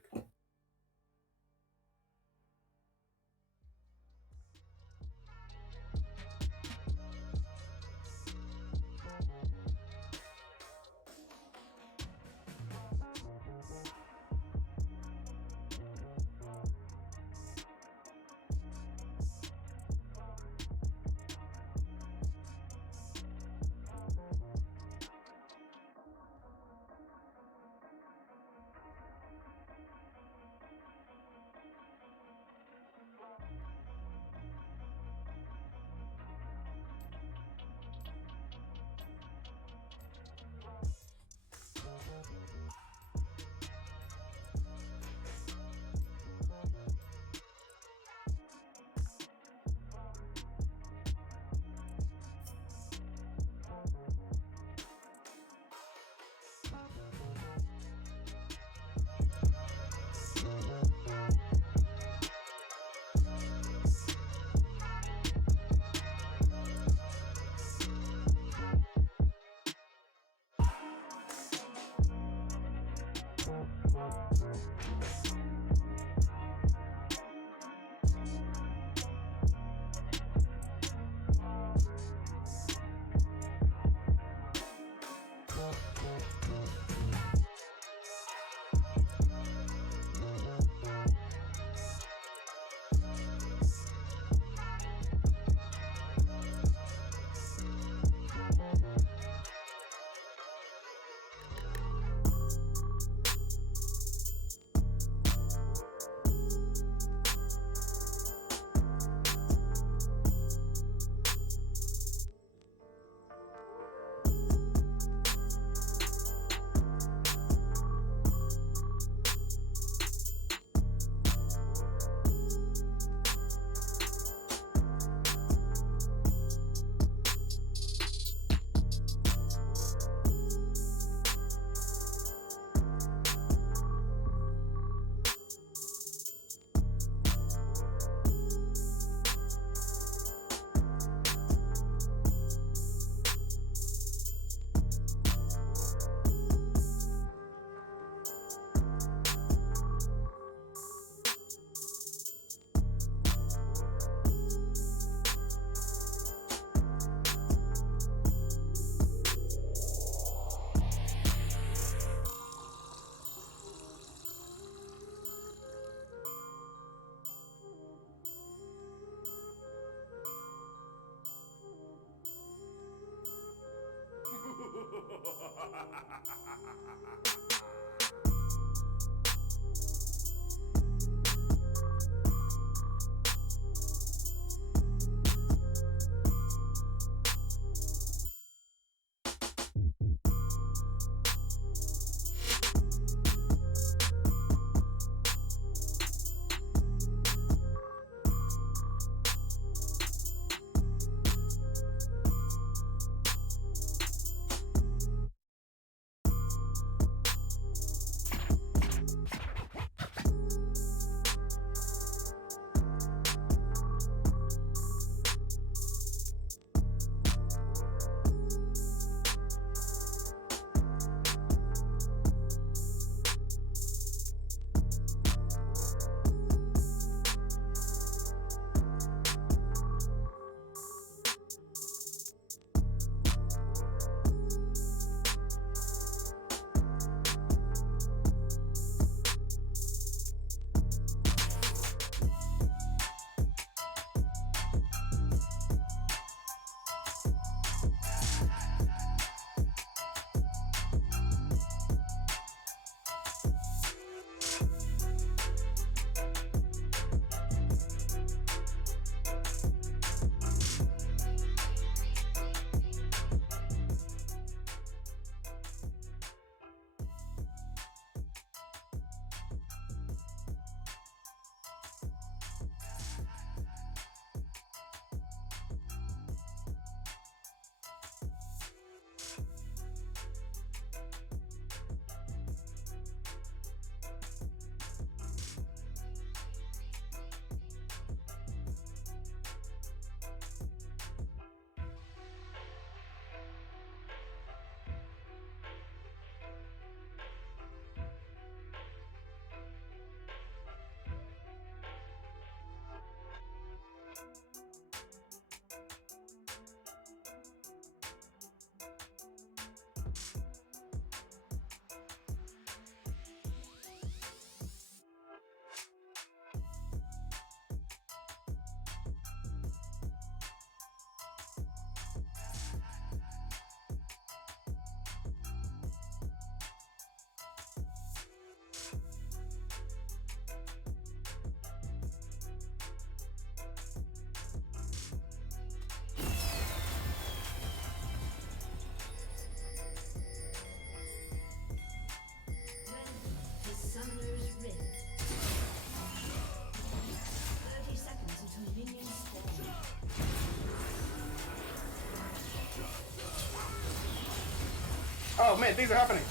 Oh man, things are happening.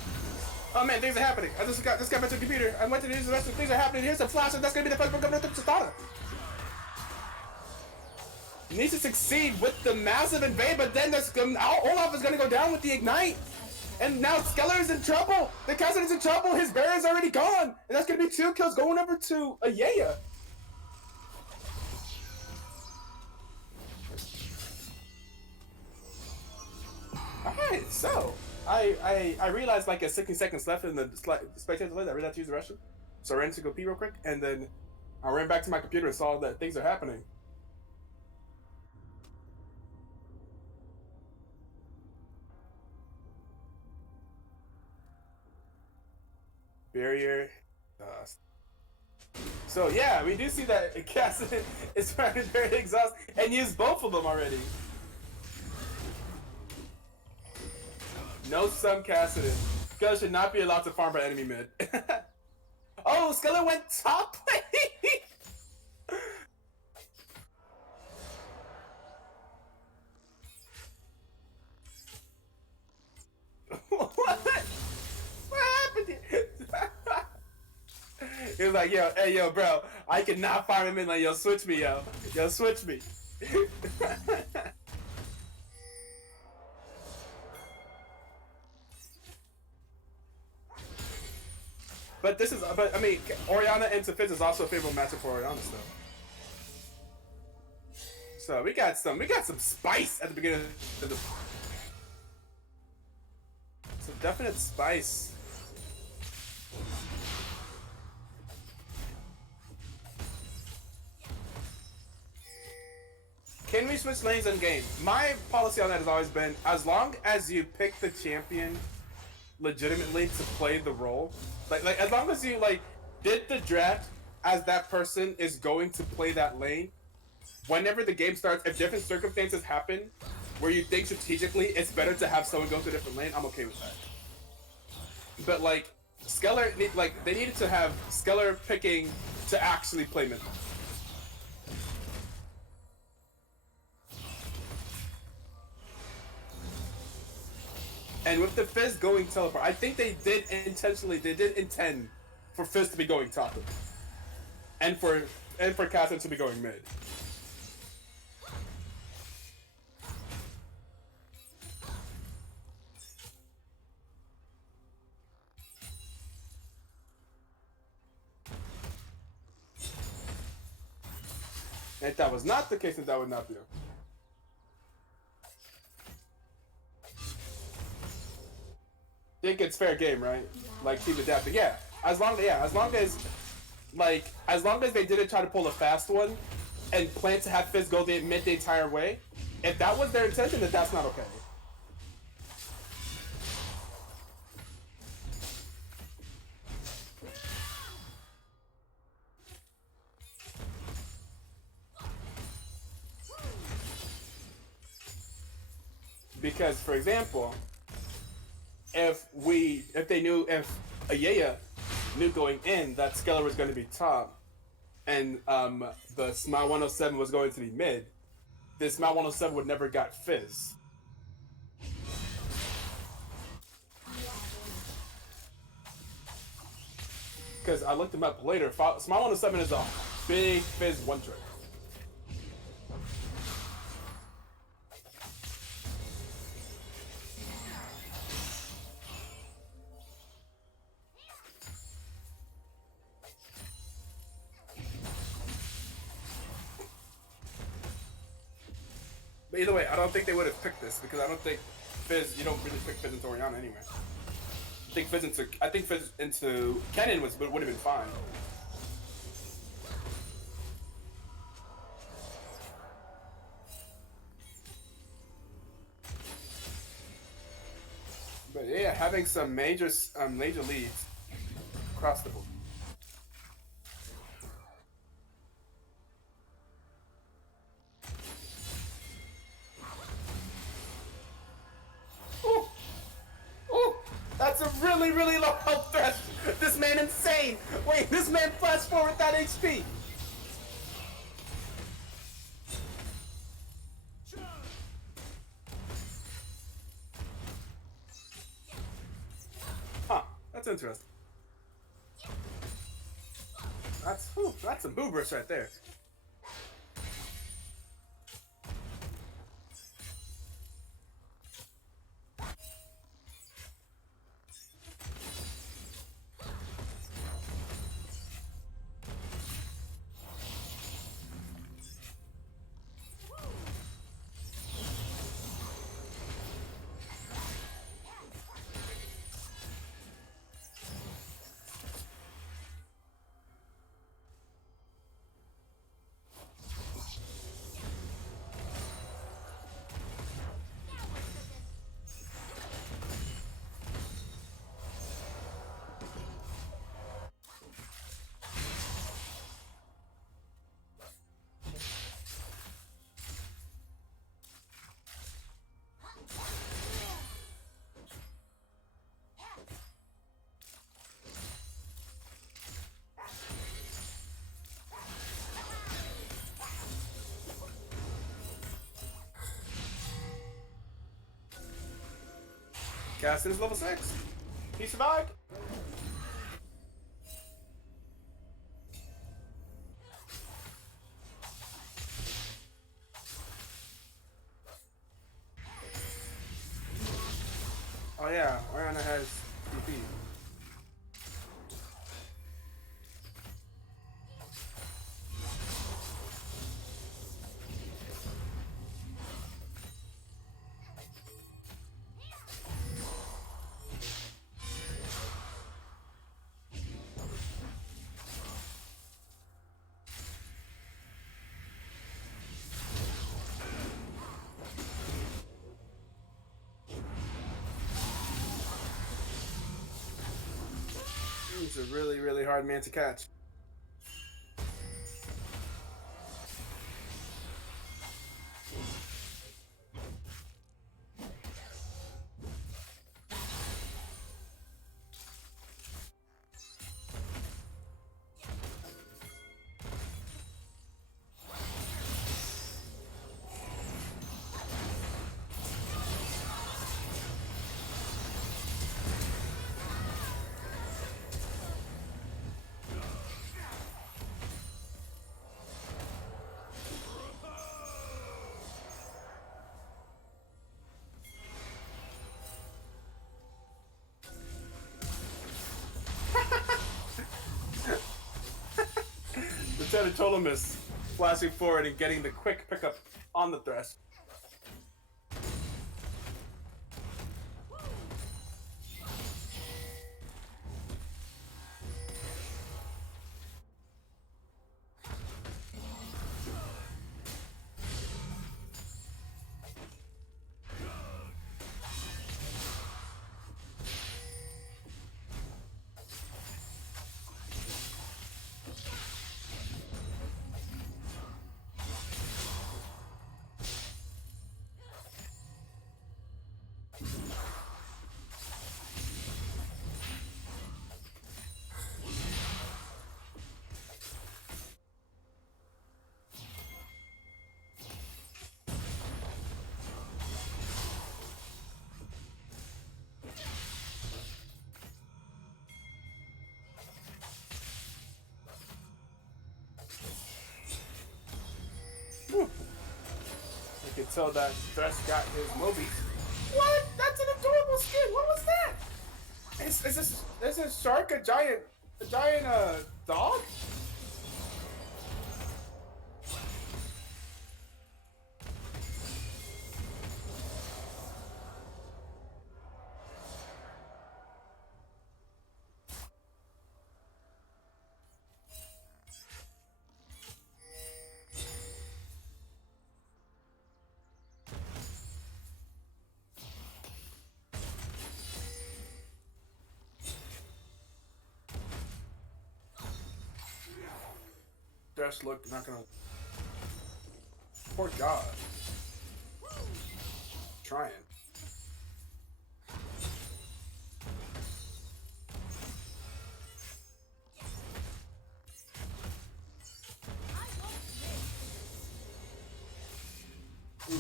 Oh man, things are happening. I just got back to the computer. I went to the news. Things are happening. Here's a flash, and that's gonna be the first one coming up to Satana. Needs to succeed with the massive invade, but then Olaf is gonna go down with the ignite. And now Skeller is in trouble. The Cousin is in trouble. His bear is already gone. And that's gonna be 2 kills going over to AYAYA. Alright, so I realized like at 60 seconds left in the spectator list, I realized to use the restroom. So I ran to go pee real quick, and then I ran back to my computer and saw that things are happening. Barrier. So yeah, we do see that Cassidy is very exhausted and used both of them already. No Sun Cassidy. Skeller should not be allowed to farm by enemy mid. Oh, Skeller went top lane! What? What happened here? He was like, yo, hey, yo, bro, I cannot farm him in. Like, yo, switch me, yo. Yo, switch me. But I mean, Orianna and Fizz is also a favorable matchup for Orianna still. So we got some spice at the beginning of the. Some definite spice. Can we switch lanes in game? My policy on that has always been, as long as you pick the champion legitimately to play the role, like as long as you like did the draft as that person is going to play that lane, whenever the game starts, if different circumstances happen where you think strategically it's better to have someone go to a different lane, I'm okay with that. But like Skeller, they needed to have Skeller picking to actually play mid. And with the Fizz going teleport, I think they did intend for Fizz to be going top. And for Cassidy to be going mid. And if that was not the case, then that would not be. Think it's fair game, right? Like team adapting, yeah. As long as they didn't try to pull a fast one and plan to have Fizz go the mid the entire way, if that was their intention, then that's not okay. Because, for example, if AYAYA knew going in that Skeller was going to be top, and the Smile 107 was going to be mid, this Smile 107 would never got Fizz. Because I looked him up later, Smile 107 is a big Fizz one trick. But either way, I don't think they would have picked this because I don't think Fizz. You don't really pick Fizz into Orianna anyway. I think Fizz into Kennen would have been fine. But yeah, having some major leads across the board. That's a really, really low health threat. This man insane. Wait, this man flash forward that HP. That's some hubris right there. Gaston is level 6. He survived. Oh yeah, Oriana has DP. He's a really, really hard man to catch. Lieutenant Ptolemus flashing forward and getting the quick pickup on the Thresh. You can tell that Thresh got his Moby. What? That's an adorable skin. What was that? Is this shark a giant dog? Thresh look not gonna. Poor God. Trying.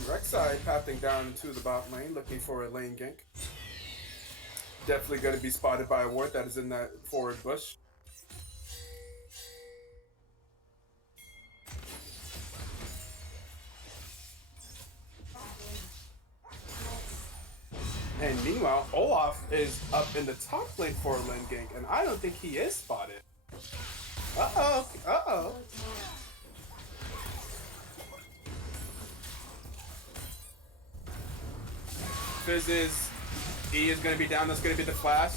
Rek'Sai pathing down into the bot lane, looking for a lane gank. Definitely going to be spotted by a ward that is in that forward bush. And meanwhile, Olaf is up in the top lane for lane gank, and I don't think he is spotted. Uh-oh, uh-oh. Fizz is, E is gonna be down, that's gonna be the flash.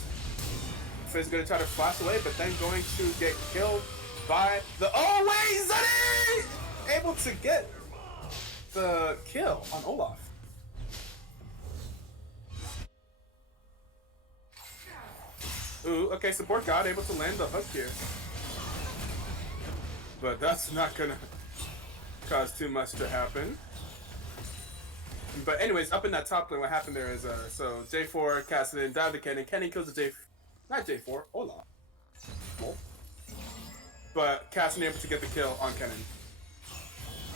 Fizz is gonna try to flash away, but then going to get killed by the, oh wait, Zeddy! Able to get the kill on Olaf. Ooh, okay, support god able to land the hook here. But that's not gonna cause too much to happen. But anyways, up in that top lane, what happened there is, so J4 casted in, dive to Kennen. Kennen kills the not J4, Olaf. Cool. But Cassidy able to get the kill on Kennen.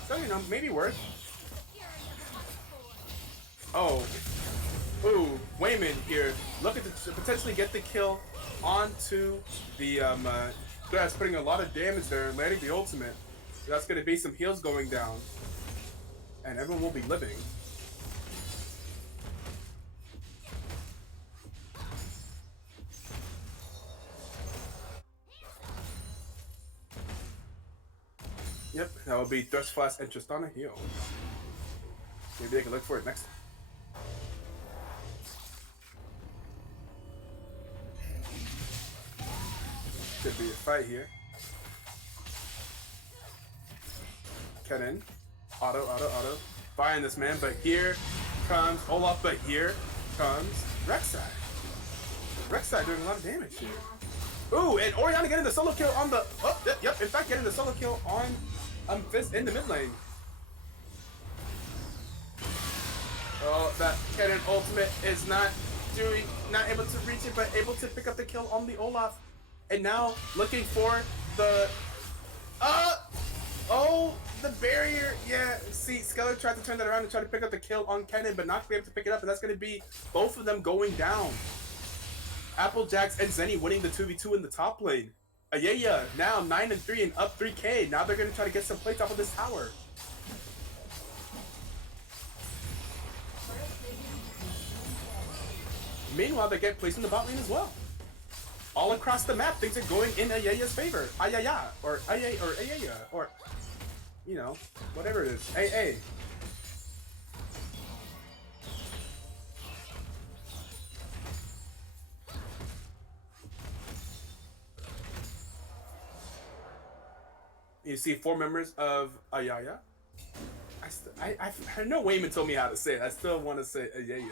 So, you know, maybe worth. Oh. Ooh, Wayman here. Looking to potentially get the kill onto the Thresh, putting a lot of damage there and landing the ultimate. That's going to be some heals going down. And everyone will be living. Yep, that will be Thresh Flash and Tristana heal. Maybe they can look for it next time. Could be a fight here. Kennen. Auto. Buying this man, but here comes Olaf, but here comes Rek'Sai. Rek'Sai doing a lot of damage here. Ooh, and Orianna getting the solo kill on the... Oh, yep, in fact, getting the solo kill on Fizz in the mid lane. Oh, that Kennen ultimate is not able to reach it, but able to pick up the kill on the Olaf. And now looking for the... Oh, the barrier. Yeah, see, Skeller tried to turn that around and try to pick up the kill on Kennen, but not be able to pick it up, and that's going to be both of them going down. Applejax and Zenny winning the 2v2 in the top lane. AYAYA now 9-3 and up 3k. Now they're going to try to get some plates off of this tower. Meanwhile, they get placed in the bot lane as well. All across the map, things are going in AYAYA's favor. AYAYA, or AYAYA, or, you know, whatever it is. AA. You see 4 members of AYAYA. I know Wayman told me how to say it. I still want to say AYAYA.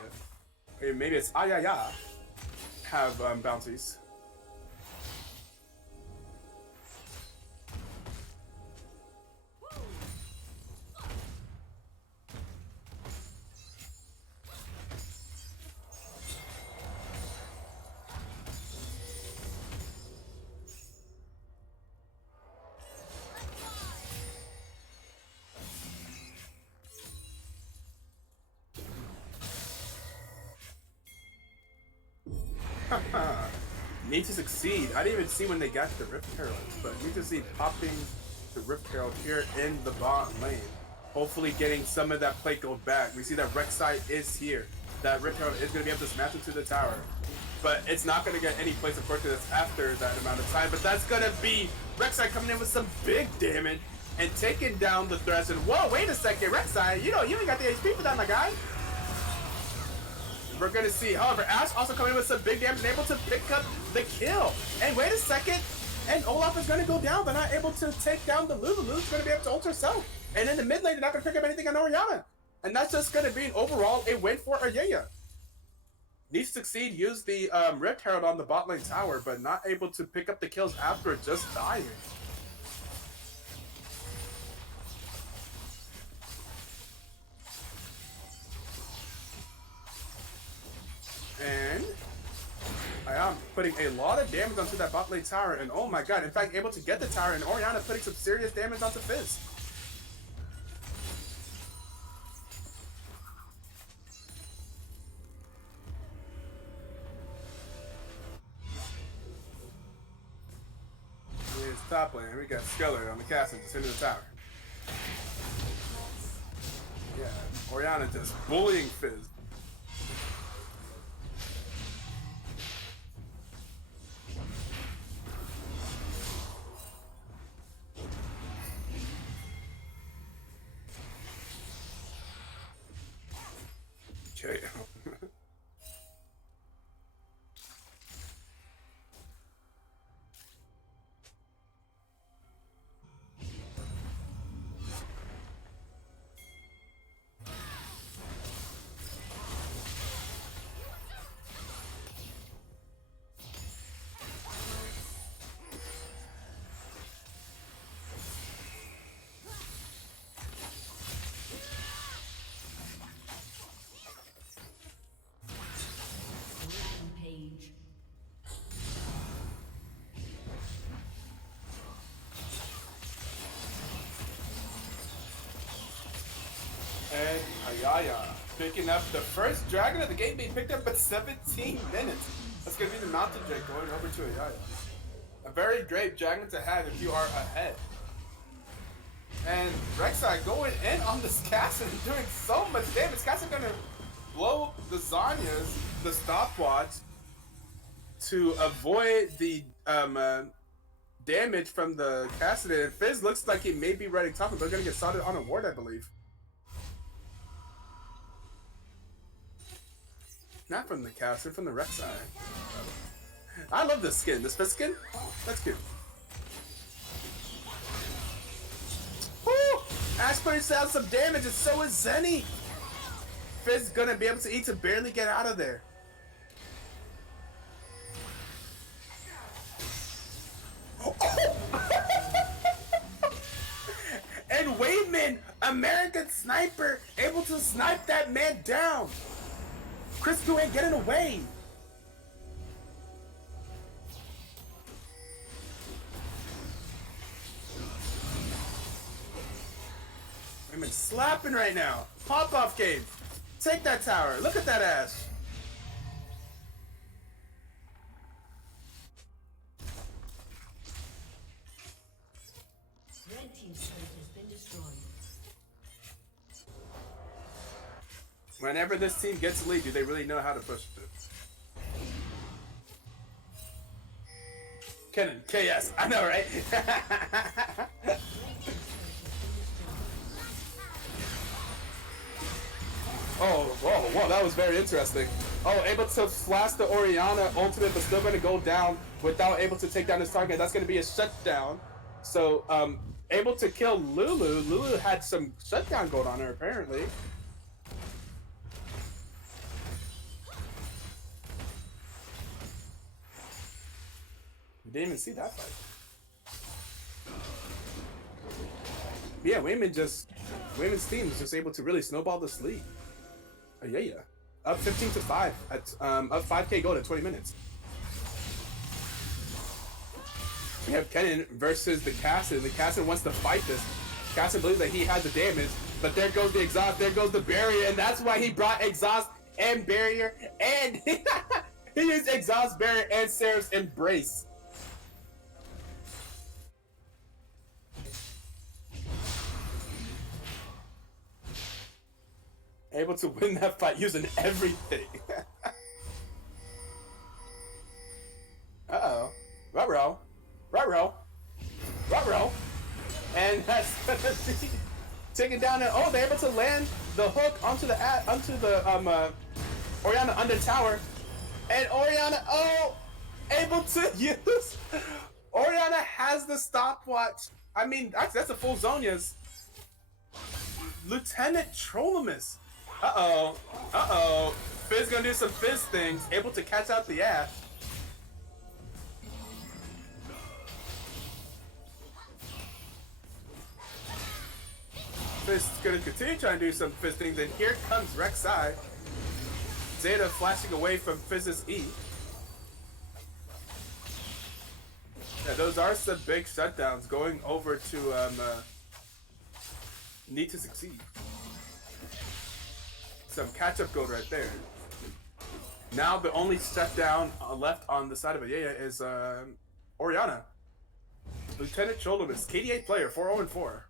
Okay, maybe it's AYAYA. Have bounties. Need2Succeed. I didn't even see when they got the Rift Herald, but Need2Succeed popping the Rift Herald here in the bot lane. Hopefully getting some of that plate gold back. We see that Rek'Sai is here. That Rift Herald is going to be able to smash into the tower. But it's not going to get any place, unfortunately, that's after that amount of time. But that's going to be Rek'Sai coming in with some big damage and taking down the Thresh. And whoa, wait a second, Rek'Sai, you ain't got the HP for that, my guy. We're going to see. However, Ashe also coming in with some big damage and able to pick up the kill. And wait a second. And Olaf is going to go down, but not able to take down the Lulu. Lulu's going to be able to ult herself. And in the mid lane, they're not going to pick up anything on Orianna. And that's just going to be overall a win for AYAYA. Need2Succeed used the Rift Herald on the bot lane tower, but not able to pick up the kills after just dying. And I am putting a lot of damage onto that bot lane tower, and oh my god, in fact, able to get the tower, and Orianna putting some serious damage onto Fizz. Here's top lane, we got Skeller on the castle just into the tower. Yeah, Orianna just bullying Fizz. Okay. Page. And AYAYA picking up the first dragon of the game, being picked up at 17 minutes. That's going to be the Mountain Drake going over to AYAYA. A very great dragon to have if you are ahead. And Rek'Sai going in on this Cassie and doing so much damage. Cassie going to blow the Zanya's, the stopwatch, to avoid the damage from the Cassidy. And Fizz looks like he may be ready top, but they're going to get started on a ward, I believe. Not from the Cassidy, from the Rek'Sai. I love this skin. This Fizz skin? That's cute. Woo! Ash puts out some damage, and so is Zenny. Fizz gonna be able to eat to barely get out of there. And Wayman, American sniper, able to snipe that man down. Crisco ain't getting away. Wayman slapping right now. Pop-off game. Take that tower. Look at that ass. Red team's turret has been destroyed. Whenever this team gets a lead, do they really know how to push it? Kennen, KS, I know, right? Oh, whoa, that was very interesting. Oh, able to flash the Orianna ultimate, but still going to go down without able to take down his target. That's going to be a shutdown. So, able to kill Lulu. Lulu had some shutdown going on her, apparently. Didn't even see that fight. Yeah, Wayman's team is just able to really snowball this lead. AYAYA up 15-5 at up 5K gold at 20 minutes. We have Kennen versus the Cassin. The Cassin wants to fight this. Cassin believes that he has the damage, but there goes the exhaust, there goes the barrier, and that's why he brought exhaust and barrier, and he used exhaust, barrier, and Seraph's embrace. Able to win that fight using everything. Uh-oh. Ruh-roh. Ruh-roh. Ruh-roh. And that's gonna be taken down, and oh, they're able to land the hook onto the Orianna under tower. And Orianna, oh, able to use. Orianna has the stopwatch. I mean, that's a full Zonya's. Lieutenant Trollemus. Uh-oh. Uh-oh. Fizz gonna do some Fizz things. Able to catch out the Ash. Fizz gonna continue trying to do some Fizz things, and here comes Rek'Sai. Zeta flashing away from Fizz's E. Yeah, those are some big shutdowns going over to Need2Succeed. Some catch-up gold right there. Now the only shutdown left on the side of AYAYA is Orianna. Lieutenant Trollemus, KDA player, 4-0-4.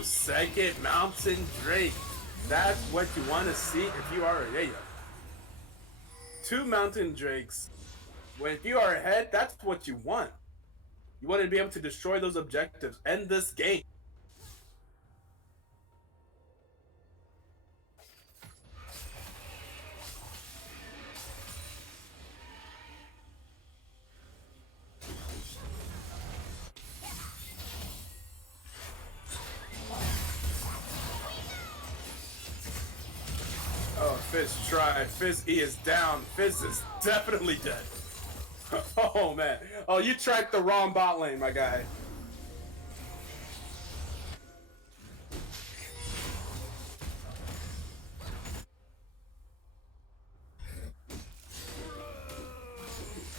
Ooh, second Mountain Drake. That's what you want to see if you are a AYAYA. 2 Mountain Drakes. When if you are ahead, that's what you want. You want to be able to destroy those objectives, end this game. Oh, Fizz tried. Fizz E is down. Fizz is definitely dead. Oh man. Oh, you tried the wrong bot lane, my guy.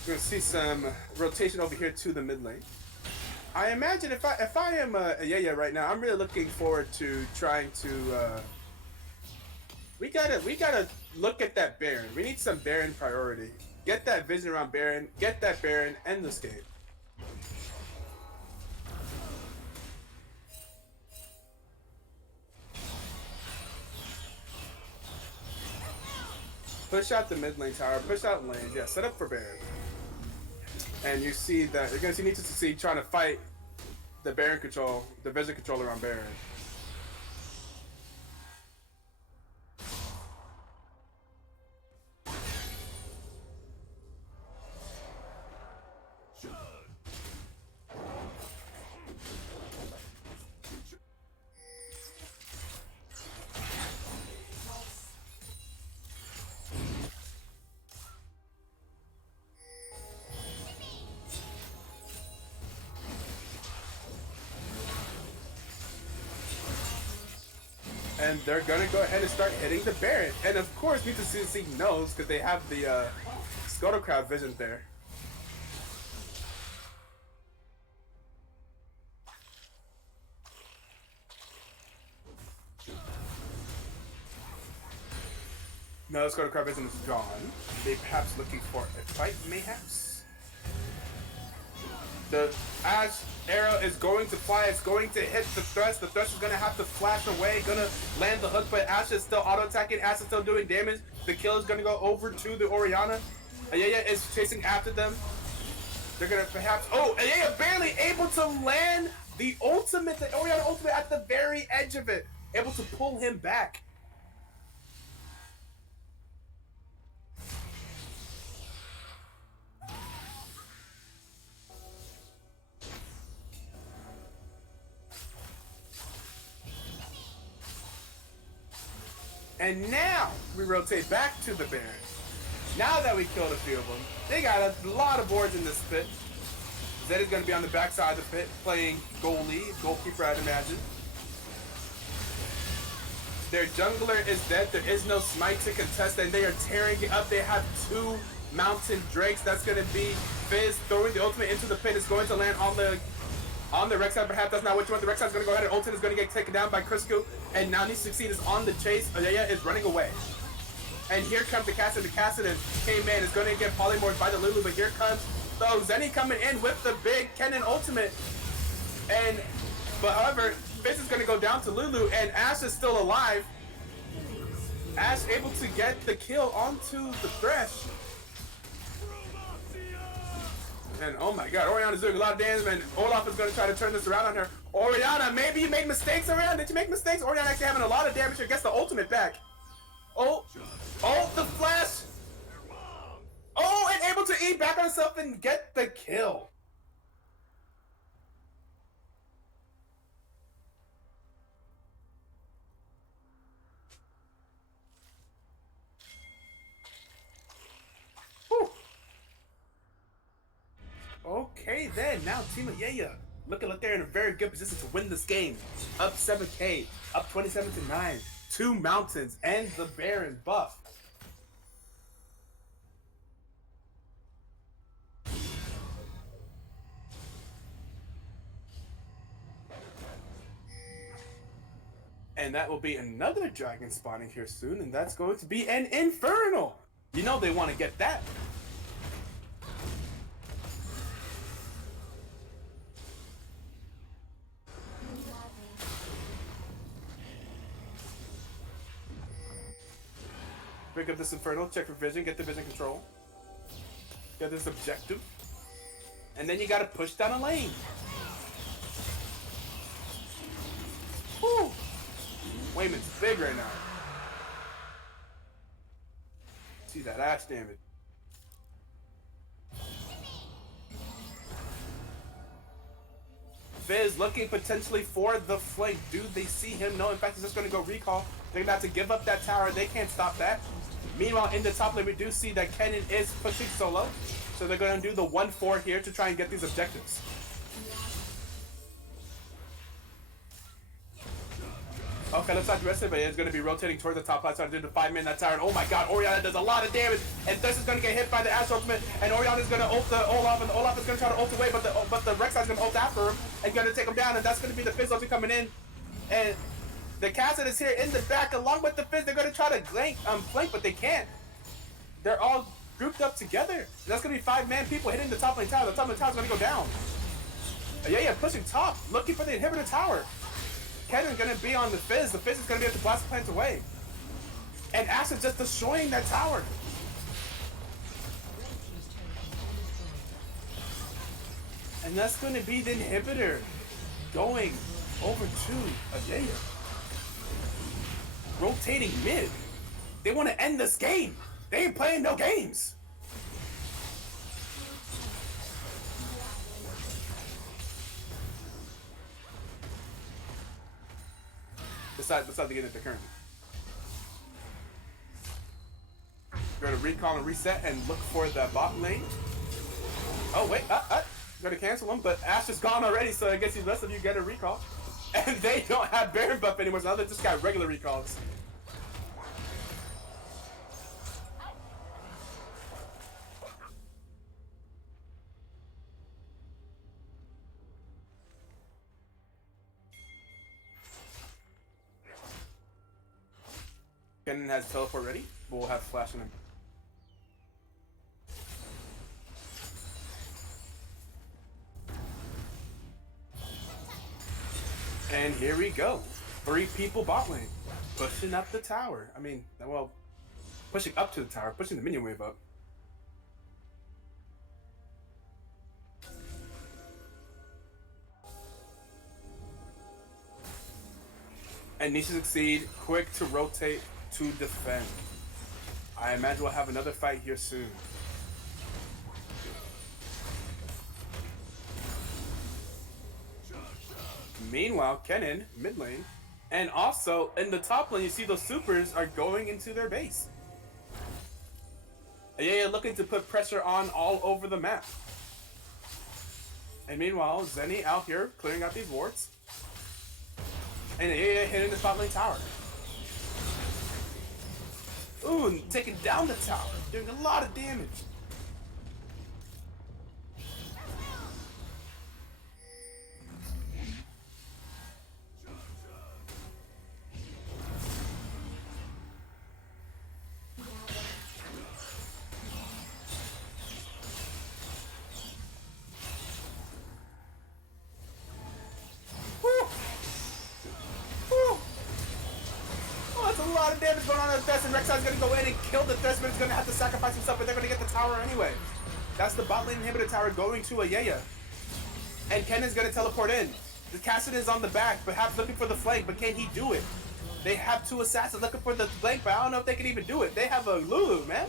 We're gonna see some rotation over here to the mid lane. I imagine if I am a AYAYA right now, I'm really looking forward to trying to. We gotta look at that Baron. We need some Baron priority. Get that vision around Baron. Get that Baron. End this game. Push out the mid lane tower. Push out lanes. Yeah, set up for Baron. And you see that you're gonna see Need2Succeed trying to fight the Baron control, the vision control around Baron. And they're gonna go ahead and start hitting the Baron. And of course, Need2Succeed knows because they have the Scuttle Crowd vision there. No, the Scuttle Crowd vision is gone. They perhaps looking for a fight, mayhaps. The Ashe arrow is going to fly. It's going to hit the Thresh. The Thresh is going to have to flash away. Gonna land the hook, but Ashe is still auto-attacking. Ashe is still doing damage. The kill is going to go over to the Orianna. AYAYA is chasing after them. They're going to perhaps... Oh, AYAYA barely able to land the ultimate, the Orianna ultimate at the very edge of it. Able to pull him back. And now we rotate back to the Baron. Now that we killed a few of them, they got a lot of boards in this pit. Zed is going to be on the backside of the pit playing goalie, goalkeeper, I'd imagine. Their jungler is dead. There is no smite to contest, and they are tearing it up. They have 2 Mountain Drakes. That's going to be Fizz throwing the ultimate into the pit. It's going to land on the Rek'Sai. Perhaps that's not what you want. The Rek'Sai is going to go ahead and ultimate is going to get taken down by Crisco. And now Need2Succeed is on the chase. AYAYA is running away. And here comes the Cassidon. The Cassidon came in. Is going to get polymorphed by the Lulu. But here comes the Zenny coming in with the big Kennen ultimate. But however, Fizz is going to go down to Lulu. And Ashe is still alive. Ashe able to get the kill onto the Thresh. And oh my god, Orianna's doing a lot of damage, and Olaf is going to try to turn this around on her. Orianna, maybe you made mistakes, Orianna. Did you make mistakes? Orianna actually having a lot of damage here. Gets the ultimate back. Oh, the flash. Oh, and able to eat back on herself and get the kill. Whew. Okay then, now Team AYAYA looking like they're in a very good position to win this game. Up 7k, up 27-9, 2 Mountains, and the Baron buff. And that will be another dragon spawning here soon, and that's going to be an Infernal. You know they want to get that. Pick up this Inferno, check for vision, get the vision control. Get this objective. And then you gotta push down a lane. Woo! Wayman's big right now. See that ash damage. Fizz looking potentially for the flank. Do they see him? No, in fact, he's just going to go recall. They're about to give up that tower. They can't stop that. Meanwhile, in the top lane, we do see that Kennen is pushing solo. So they're going to do the 1-4 here to try and get these objectives. Okay, looks like the rest of it is going to be rotating towards the top lane, trying to do the 5-man that tower. And oh my god, Orianna does a lot of damage. And Thirst is going to get hit by the Ash ultimate. And Orianna is going to ult the Olaf, and the Olaf is going to try to ult away, but the Rek'Sai is going to ult after him and going to take him down. And that's going to be the Fizz ulti coming in. And the Cassid is here in the back along with the Fizz. They're going to try to flank, but they can't. They're all grouped up together. And that's going to be 5-man people hitting the top lane tower. The top lane tower is going to go down. AYAYA pushing top, looking for the inhibitor tower. Kennen's gonna be on the Fizz. The Fizz is gonna be able to blast the plants away. And Ash is just destroying that tower. And that's gonna be the inhibitor going over to AYAYA. Rotating mid. They wanna end this game. They ain't playing no games. Besides the game that they're currently. We're gonna recall and reset and look for the bot lane. Oh wait, gonna cancel him, but Ash is gone already, so I guess the rest of you get a recall. And they don't have Baron buff anymore, so now they just got regular recalls. Kennen has teleport ready, but we'll have flash on him. And here we go. 3 people bot lane. Pushing up the tower. I mean, well, pushing up to the tower, pushing the minion wave up. And Need2Succeed, quick to rotate to defend. I imagine we'll have another fight here soon. Meanwhile, Kennen, mid lane, and also in the top lane, you see those supers are going into their base. AYAYA looking to put pressure on all over the map. And meanwhile, Zenny out here clearing out these wards. And AYAYA hitting the top lane tower. Ooh, and taking down the tower, doing a lot of damage. A lot of damage going on the Thresh, and Rek'Sai's gonna go in and kill the Thresh, but he's gonna have to sacrifice himself, but they're gonna get the tower anyway. That's the bot lane inhibitor tower going to AYAYA. And Kennen's gonna teleport in. The Cassid is on the back, perhaps looking for the flank, but can he do it? They have 2 assassins looking for the flank, but I don't know if they can even do it. They have a Lulu, man.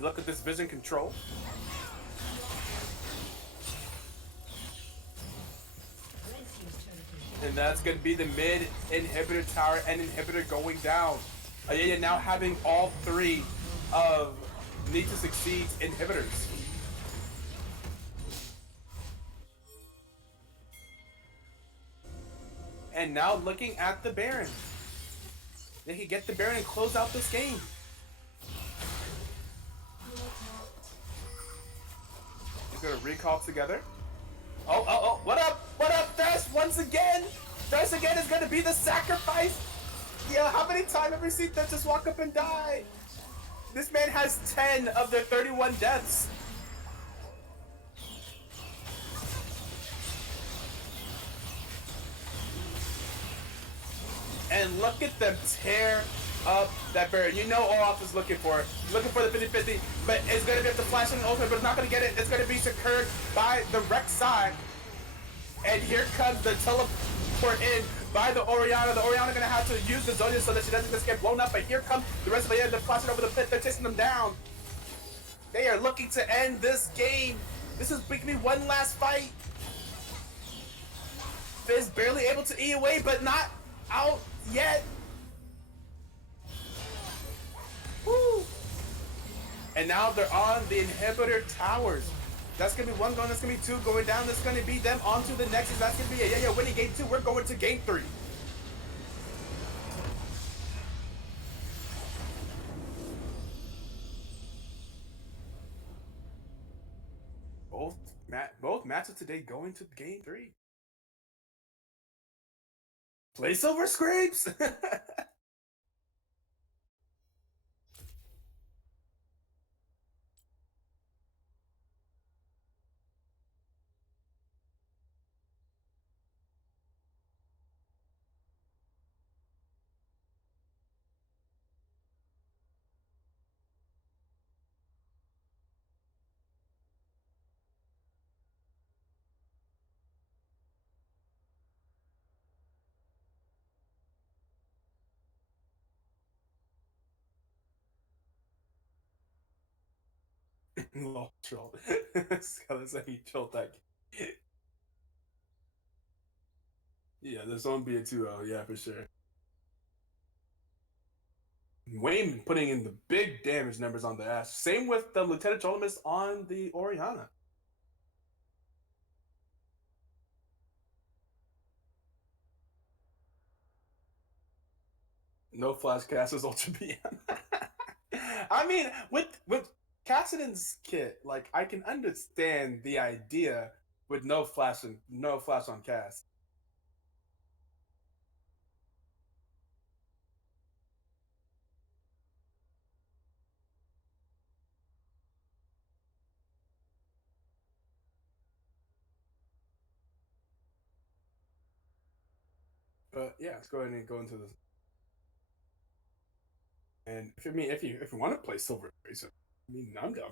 Look at this vision control. And that's gonna be the mid inhibitor tower and inhibitor going down. AYAYA now having all 3 of Need2Succeed's inhibitors. And now looking at the Baron. They can get the Baron and close out this game. Gonna recall together. Oh, what up, Thresh, once again? Thresh again is gonna be the sacrifice. Yeah, how many times have we seen Thresh just walk up and die? This man has 10 of their 31 deaths. And look at them tear up that barrier. You know Olaf is looking for it. He's looking for the 50-50, but it's going to be up to flash in the ultimate, but it's not going to get it. It's going to be secured by the Rex side. And here comes the teleport in by the Orianna. The Orianna going to have to use the Zonia so that she doesn't just get blown up. But here comes the rest of the end. They're flashing over the pit. They're chasing them down. They are looking to end this game. This is going to be one last fight. Fizz barely able to E away, but not out yet. Woo. And now they're on the inhibitor towers. That's gonna be one going, that's gonna be two going down. That's gonna be them onto the next. That's gonna be AYAYA winning game 2. We're going to game 3. Both matches today going to game 3. Play silver scrapes. Lol, troll. That's how he trolled that. Yeah, there's gonna be a 2-0, yeah, for sure. Wayne putting in the big damage numbers on the Ash. Same with the Lieutenant Trollemus on the Orianna. No flash casters Ultra BM. I mean, with Cassidon's kit, like I can understand the idea with no flash on cast. But yeah, let's go ahead and go into this. And if you want to play Silver Razor, I mean I'm down.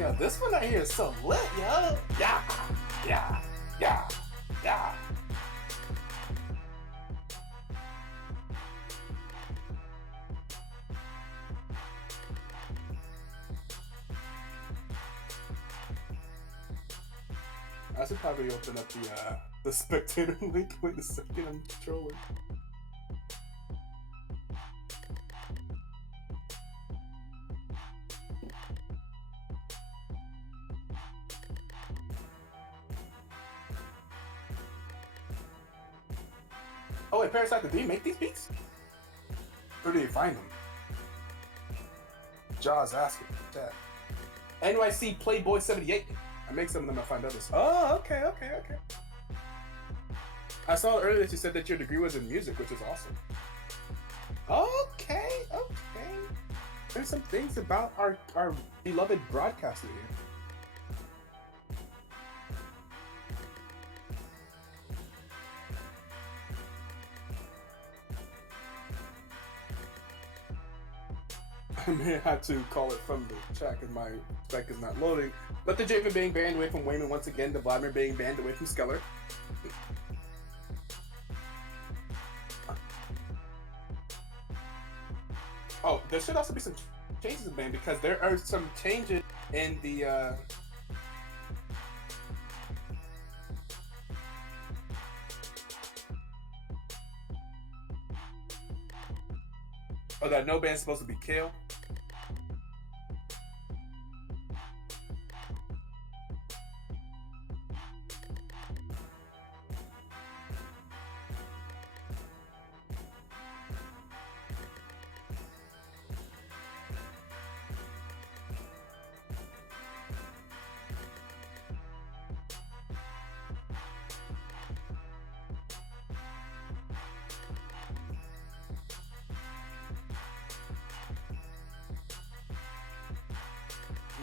Yeah, this one right here is so lit, yo. Yeah, yeah, yeah, yeah. I should probably open up the spectator link. Wait a second, I'm trolling. Oh wait, Parasite, did you make these beats? Where do you find them? Jaws asking. Chat. NYC Playboy 78. I make some of them, I find others. Oh, okay. I saw earlier that you said that your degree was in music, which is awesome. Okay. There's some things about our beloved broadcaster here. I may have to call it from the chat because my spec is not loading. But the Javen being banned away from Wayman once again, the Vladimir being banned away from Skeller. Oh, there should also be some changes in ban because there are some changes in the oh, that no ban is supposed to be kill.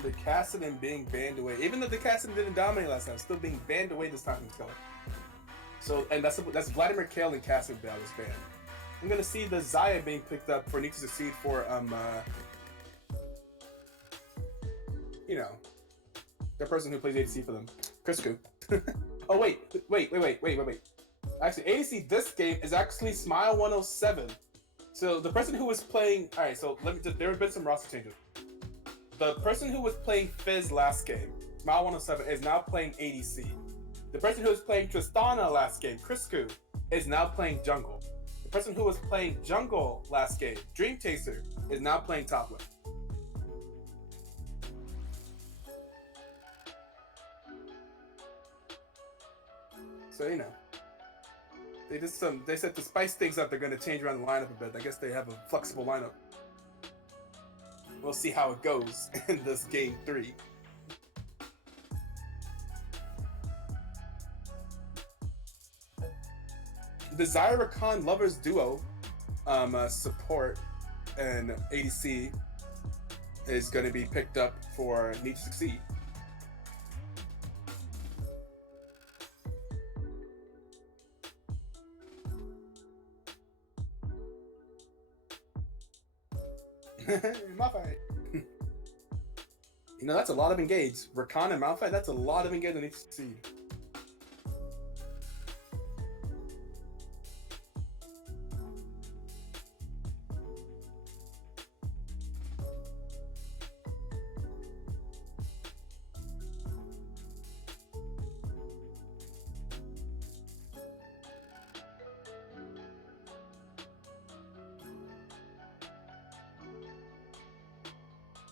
The Cassidy being banned away, even though the Cassidy didn't dominate last time, still being banned away this time from Skeller. So, and that's Vladimir Kale and Cassidy that was banned. I'm gonna see the Xayah being picked up for Need2Succeed for you know, the person who plays ADC for them, Crisco. Oh wait. Actually, ADC this game is actually Smile 107. So the person who was playing, all right. So there have been some roster changes. The person who was playing Fizz last game, Smile 107, is now playing ADC. The person who was playing Tristana last game, Crisco, is now playing jungle. The person who was playing jungle last game, Dream Chaser, is now playing top lane. So you know, they said to spice things up, they're gonna change around the lineup a bit. I guess they have a flexible lineup. We'll see how it goes in this game 3. The Zyra Khan Lovers duo support and ADC is going to be picked up for Need2Succeed. Malphite. You know, that's a lot of engage. Rakan and Malphite, that's a lot of engage that needs to succeed.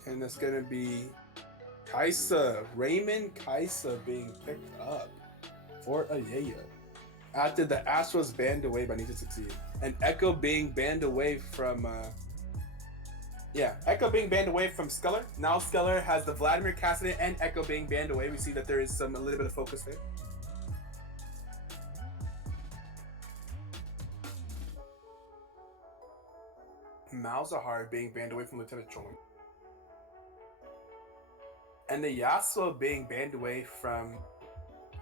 And that's gonna be Raymond Kaisa being picked up for AYAYA. After the Astros banned away by Need2Succeed. And Echo being banned away from Echo being banned away from Skeller. Now Skeller has the Vladimir Cassidy and Echo being banned away. We see that there is a little bit of focus there. Malzahar being banned away from Lieutenant Trolling. And the Yasuo being banned away from,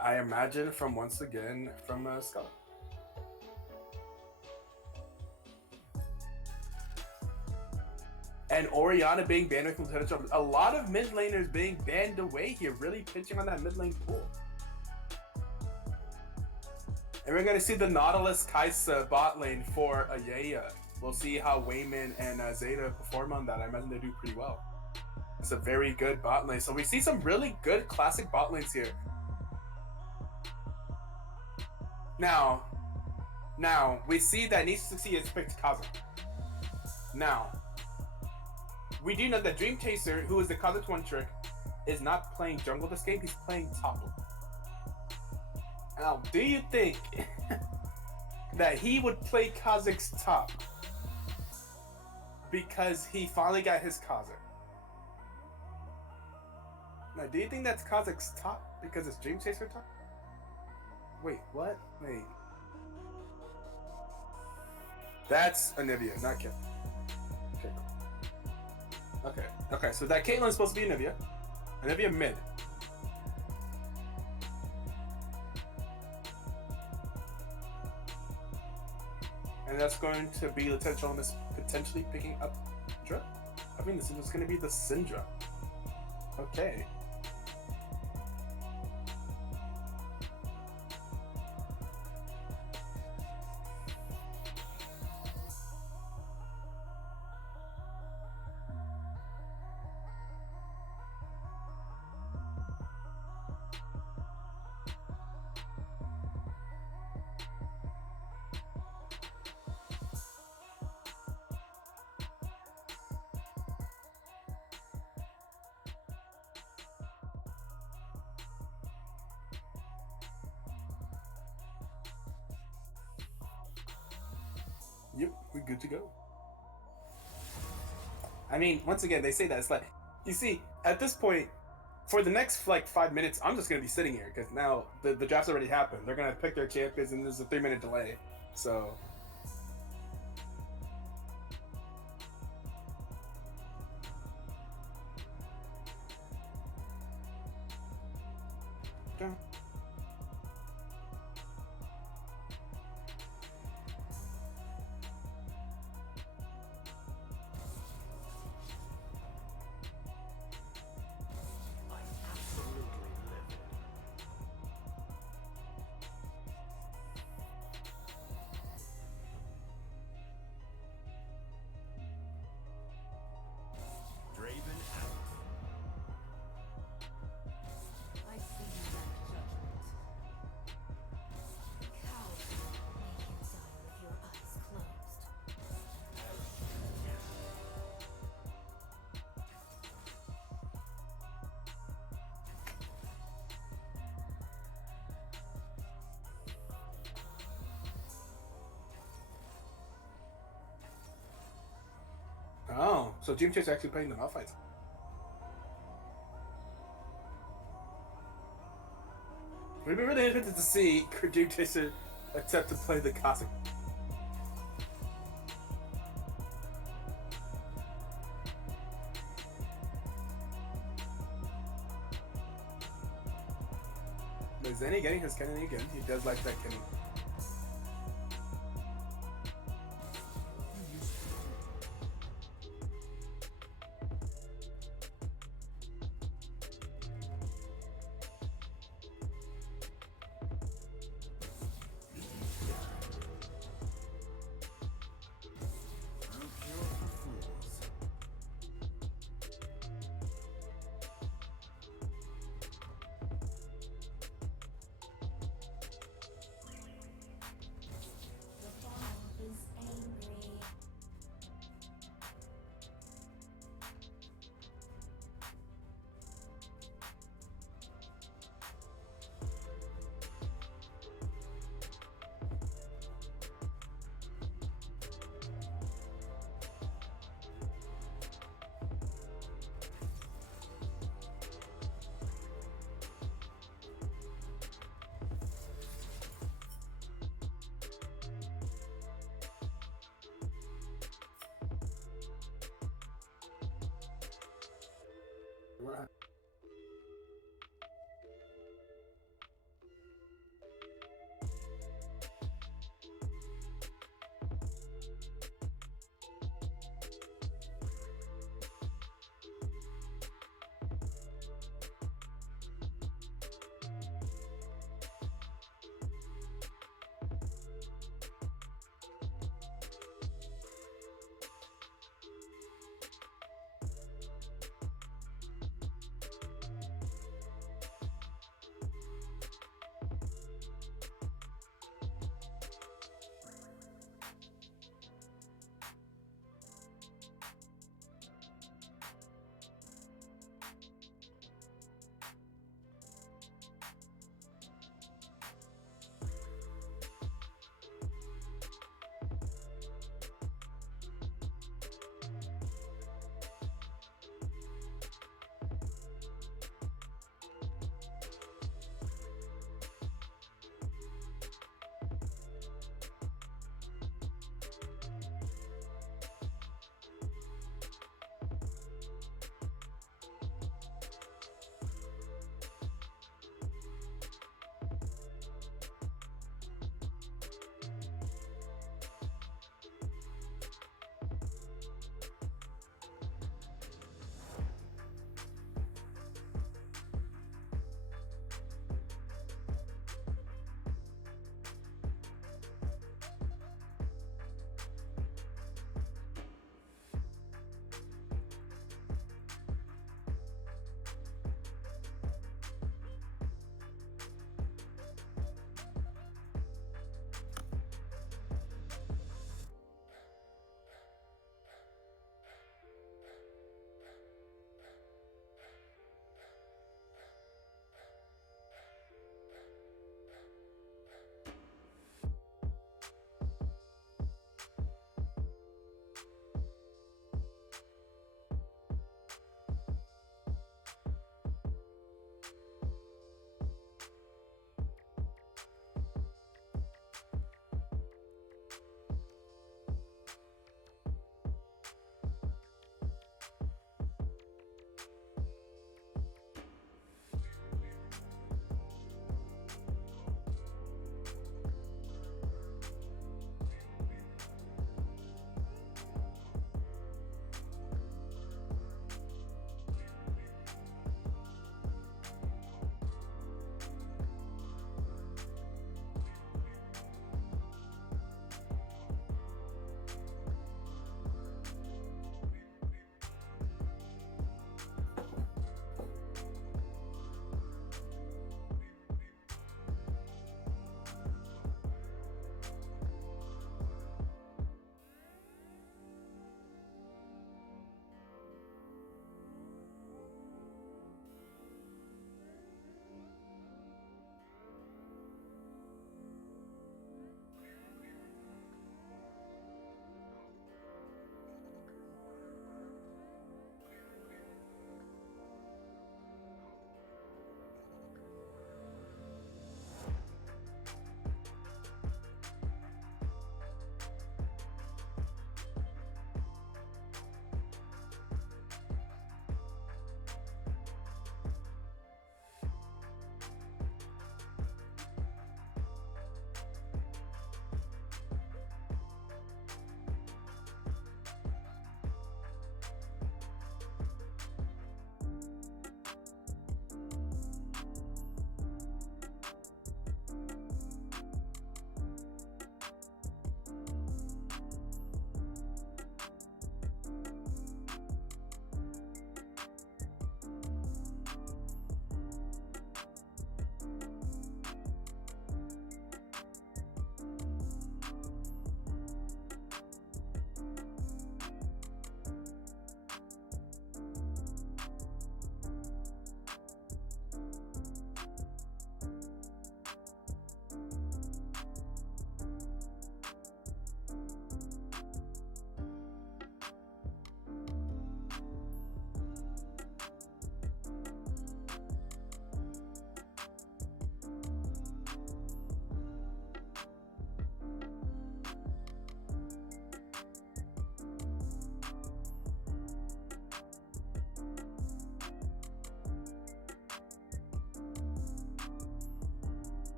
I imagine, from once again, from Skeller. And Orianna being banned away from potential. A lot of mid laners being banned away here, really pinching on that mid lane pool. And we're gonna see the Nautilus Kai'Sa bot lane for AYAYA. We'll see how Wayman and Zeta perform on that. I imagine they do pretty well. It's a very good bot lane. So we see some really good classic bot lanes here. Now we see that Need2Succeed has picked Kaza. Now, we do know that Dream Chaser, who is the Kha'Zix one trick, is not playing jungle this game, he's playing top lane. Now, do you think that he would play Kha'Zix top because he finally got his Kha'Zix? Now, do you think that's Kha'Zix top because it's Dream Chaser top? Wait, what? Wait. That's Anivia, not Kit. Okay, so that Caitlyn's supposed to be Anivia. Anivia mid. And that's going to be Lieutenant Cholamis potentially picking up Syndra? I mean, this is going to be the Syndra. Okay. Yep, we're good to go. I mean, once again, they say that it's like, you see, at this point, for the next like 5 minutes, I'm just gonna be sitting here because now the draft's already happened. They're gonna pick their champions, and there's a 3-minute delay. So. Okay. Draven out. I see you lack judgment. Coward, make you die with your eyes closed. Oh, so Dream Chaser actually playing the Malphite. It'd be really interesting to see Dream Chaser attempt to play the Kha'Zix. But is Zenny getting his Kennedy again? He does like that Kennedy. The bomb is angry.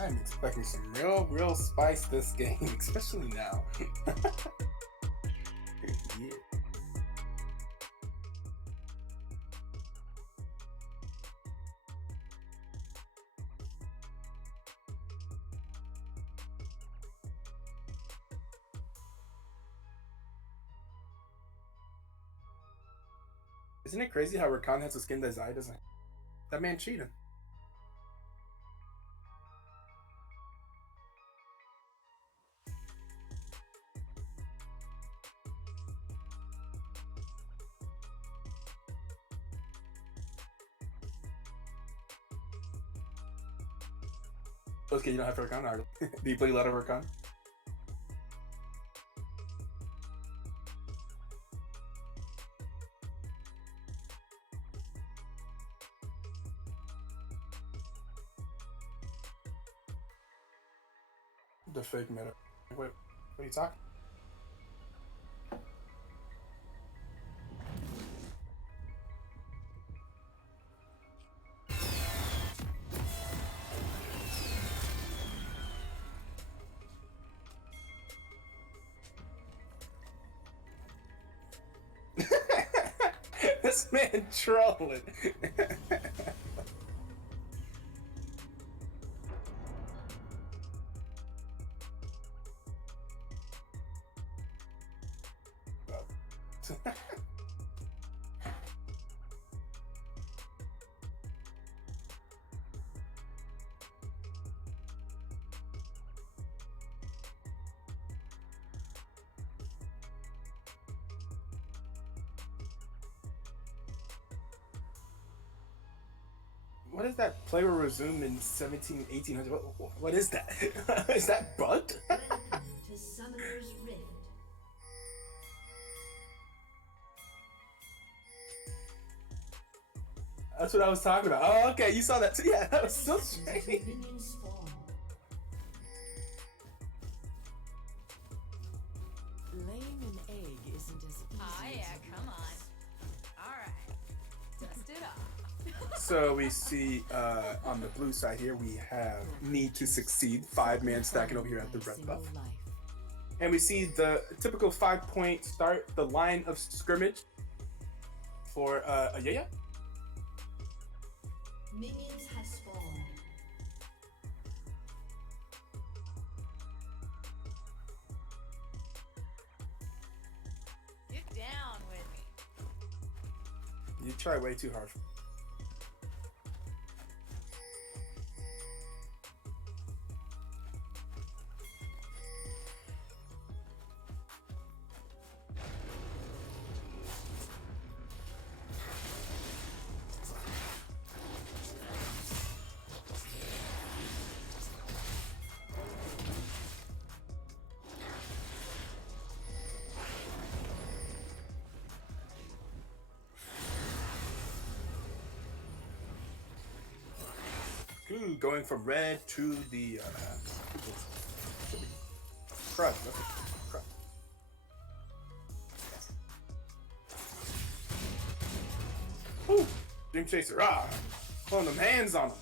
I'm expecting some real spice this game, especially now. Yeah. Isn't it crazy how Rakan has a skin that Zai doesn't? That man cheating. Okay, you don't have Rakan, or do you play a lot of Rakan? The fake meta. Wait, what are you talking? This man trolling. What is that? Play will resume in 1800. What is that? Is that bugged? Welcome to Summoner's Rift. That's what I was talking about. Oh, okay, you saw that too. Yeah, that was so strange. Minions spawn. Laying an egg isn't as easy AYAYA, as it come on. looks. Alright. Dust it off. So we see on the blue side here, we have Need2Succeed, 5-man stacking over here at the red Single buff. life. And we see the typical 5-point start, the line of scrimmage for AYAYA. Minions have spawned. Get down with me. You try way too hard. Ooh, going from red to the crud. That's a crud. Ooh, Dream Chaser. Ah, pulling them hands on him.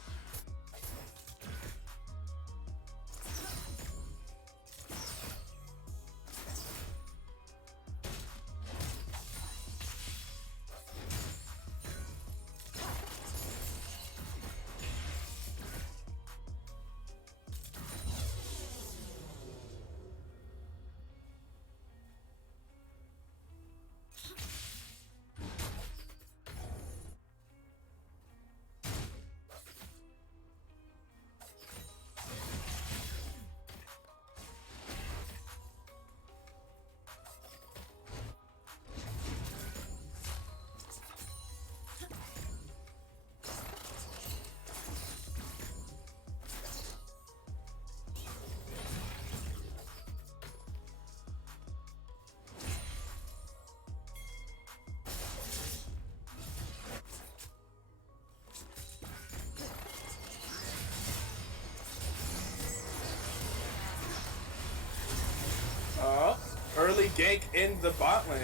Early gank in the bot lane.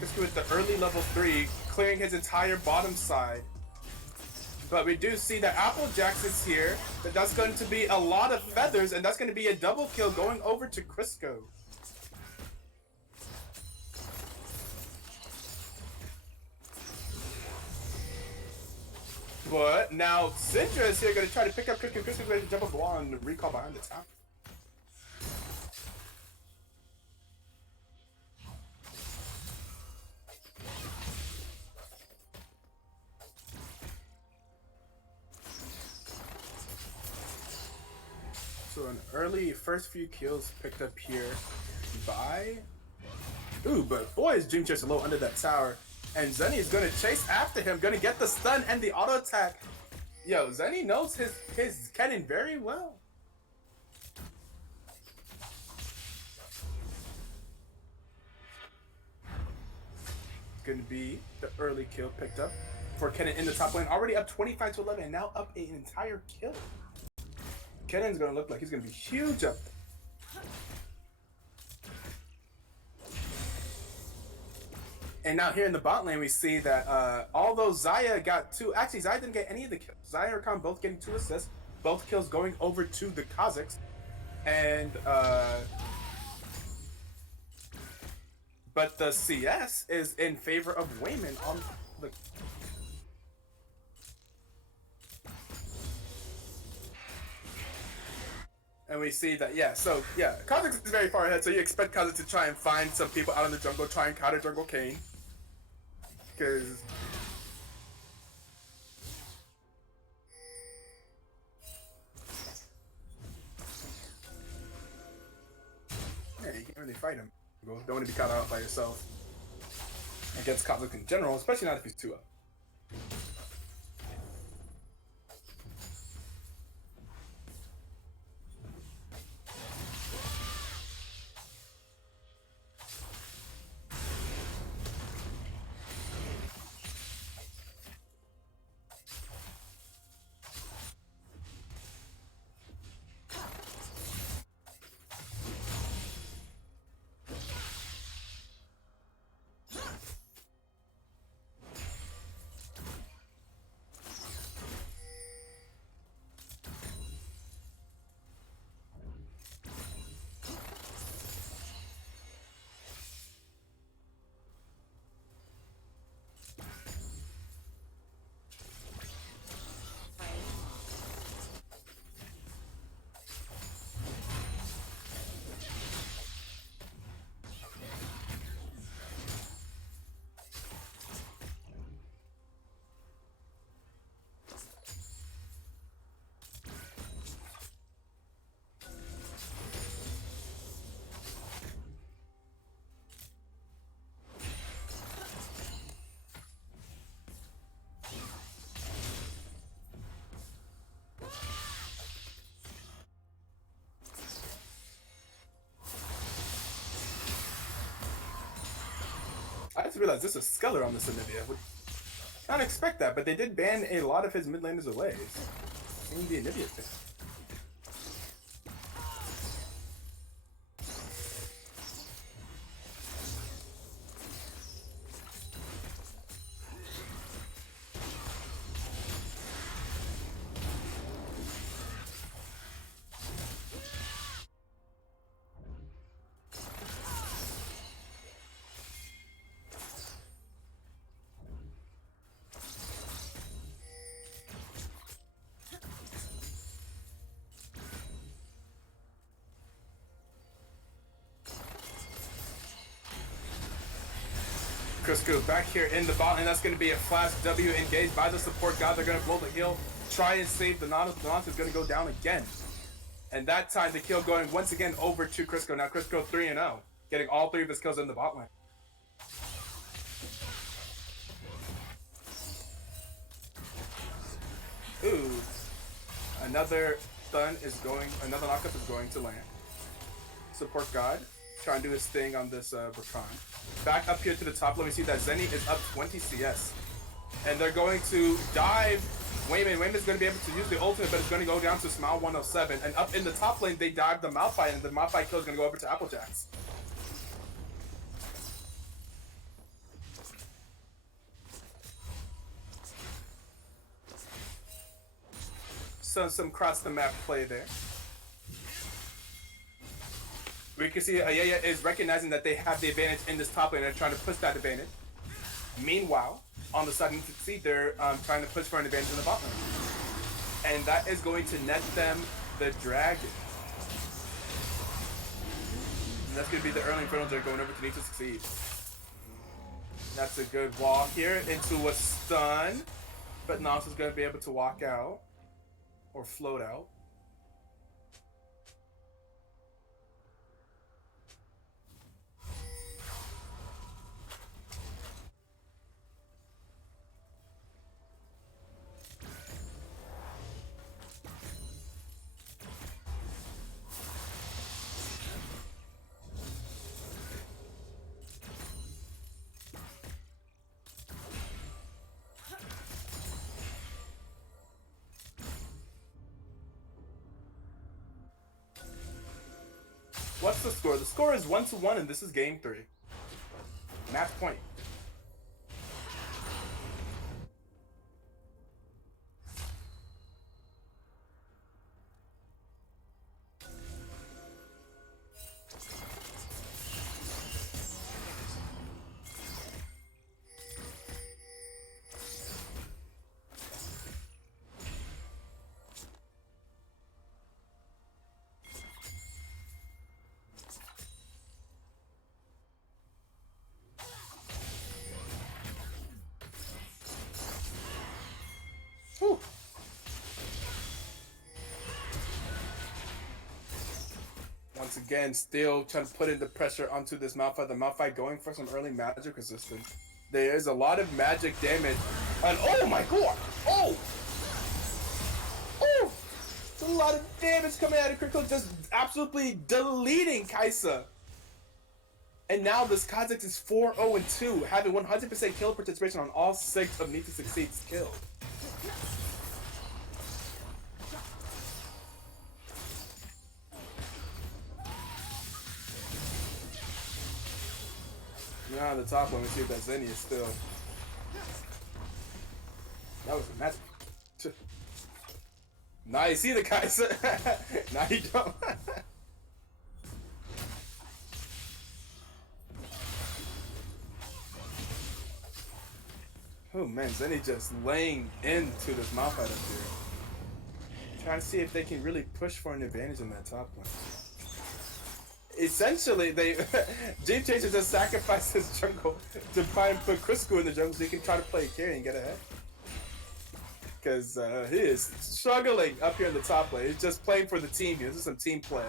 Just with the early level 3, clearing his entire bottom side. But we do see that Applejack is here. But that's going to be a lot of feathers, and that's going to be a double kill going over to Crisco. But now Syndra is here going to try to pick up Crisco. Crisco's ready to jump up the wall and recall behind the tower. So an early first few kills picked up here by... Ooh, but boy is Dream Chest a little under that tower. And Zenny is going to chase after him, going to get the stun and the auto attack. Yo, Zenny knows his cannon very well. It's going to be the early kill picked up for Kennen in the top lane. Already up 25 to 11 and now up an entire kill. Kennen's going to look like he's going to be huge up there. And now here in the bot lane, we see that although Xayah got two, actually Xayah didn't get any of the kills. Xayah and Rakan both getting 2 assists, both kills going over to the Kazakhs. And, but the CS is in favor of Wayman on the... And we see that, yeah, so, yeah, Kazakhs is very far ahead, so you expect Kazakhs to try and find some people out in the jungle, try and counter jungle Kane. Because... yeah, you can't really fight him. You don't want to be caught out by yourself. Against Kazakhs in general, especially not if he's 2 up. I just realized this is Skeller on this Anivia. Would not expect that, but they did ban a lot of his mid laners away. In the Anivia thing. Crisco back here in the bot, and that's going to be a flash W engaged by the support god. They're going to blow the heal, try and save the Nautilus. The Nautilus is going to go down again. And that time the kill going once again over to Crisco. Now Crisco 3-0, getting all 3 of his kills in the bot lane. Ooh. Another stun is going, another knockup is going to land. Support god, trying to do his thing on this Rakan. Back up here to the top, let me see that Zenny is up 20 CS. And they're going to dive Wayman. Wayman's going to be able to use the ultimate, but it's going to go down to Smile 107. And up in the top lane, they dive the Malphite, and the Malphite kill is going to go over to Applejacks. some cross the map play there. We can see AYAYA is recognizing that they have the advantage in this top lane and they're trying to push that advantage. Meanwhile, on the side of Need2Succeed, they're trying to push for an advantage in the bot lane. And that is going to net them the dragon. And that's going to be the early Infernal Jet going over to Need2Succeed. That's a good wall here into a stun. But Nos is going to be able to walk out. Or float out. What's the score? The score is 1-1 and this is game 3. Match point. Whew. Once again, still trying to put in the pressure onto this Malphite. The Malphite going for some early magic resistance. There is a lot of magic damage. And oh my god! Oh! Oh! It's a lot of damage coming out of Critical, just absolutely deleting Kaisa. And now this Kha'Zix is 4-0-2, having 100% kill participation on all 6 of Need2Succeed's kills. Now on the top one, we see that Zenny is still. That was a magic. Now you see the Kaiser. Now you don't. Oh man, Zenny just laying into this Malphite up here. Trying to see if they can really push for an advantage in that top one. Essentially, Game Changer just sacrificed his jungle to try and put Crisco in the jungle so he can try to play carry and get ahead. Because he is struggling up here in the top lane. He's just playing for the team here. This is some team play.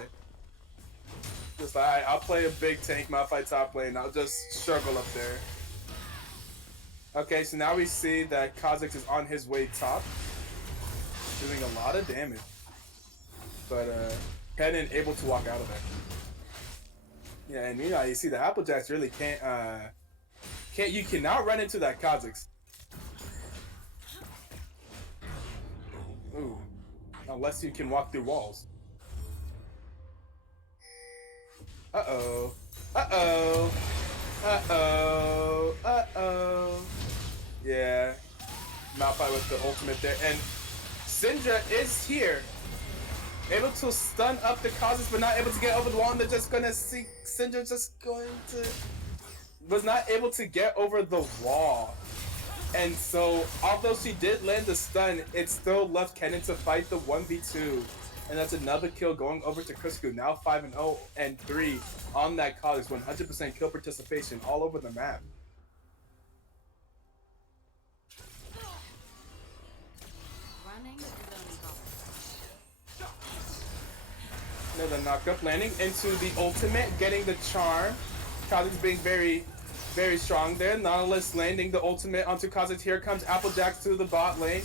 Just like, alright, I'll play a big tank, Malphite top lane. I'll just struggle up there. Okay, so now we see that Kha'Zix is on his way top. Doing a lot of damage. But Kennen able to walk out of there. Yeah, and you see the Applejacks really you cannot run into that Kha'Zix. Ooh. Unless you can walk through walls. Uh-oh. Uh-oh. Uh-oh. Uh-oh. Yeah. Malphite with the ultimate there. And Syndra is here. Able to stun up the Kha'Zix, but not able to get over the wall, and they're just gonna see Syndra just going to... was not able to get over the wall. And so, although she did land the stun, it still left Kennen to fight the 1v2. And that's another kill going over to Crisco, now 5-0 and 3 on that Kha'Zix, 100% kill participation all over the map. Another knockup, landing into the ultimate, getting the charm. Kha'Zix being very, very strong there. Nautilus landing the ultimate onto Kha'Zix. Here comes Applejacks to the bot lane.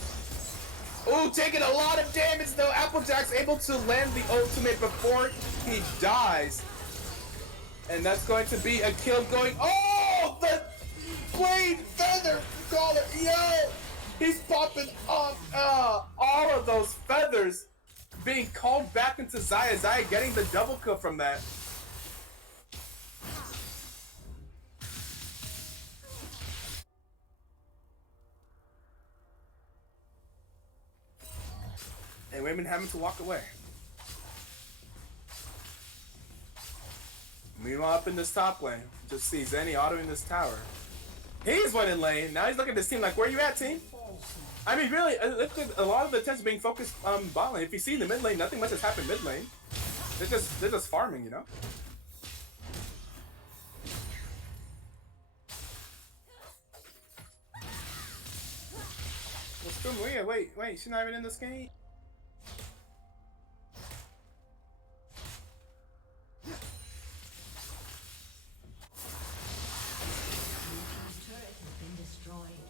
Ooh, taking a lot of damage though. Applejack's able to land the ultimate before he dies. And that's going to be a kill going. Oh, the blade feather collar. Yo, he's popping off all of those feathers. Being called back into Xayah. Xayah getting the double kill from that. And and women having to walk away. Meanwhile, up in this top lane, just see Zenny autoing this tower. He's winning lane. Now he's looking at this team like, where you at, team? I mean, really, a lot of the attention being focused on bot lane. If you see in the mid lane, nothing much has happened mid lane. They're just farming, you know? Let's go, Maria. Wait, she's not even in this game? Turret has been destroyed.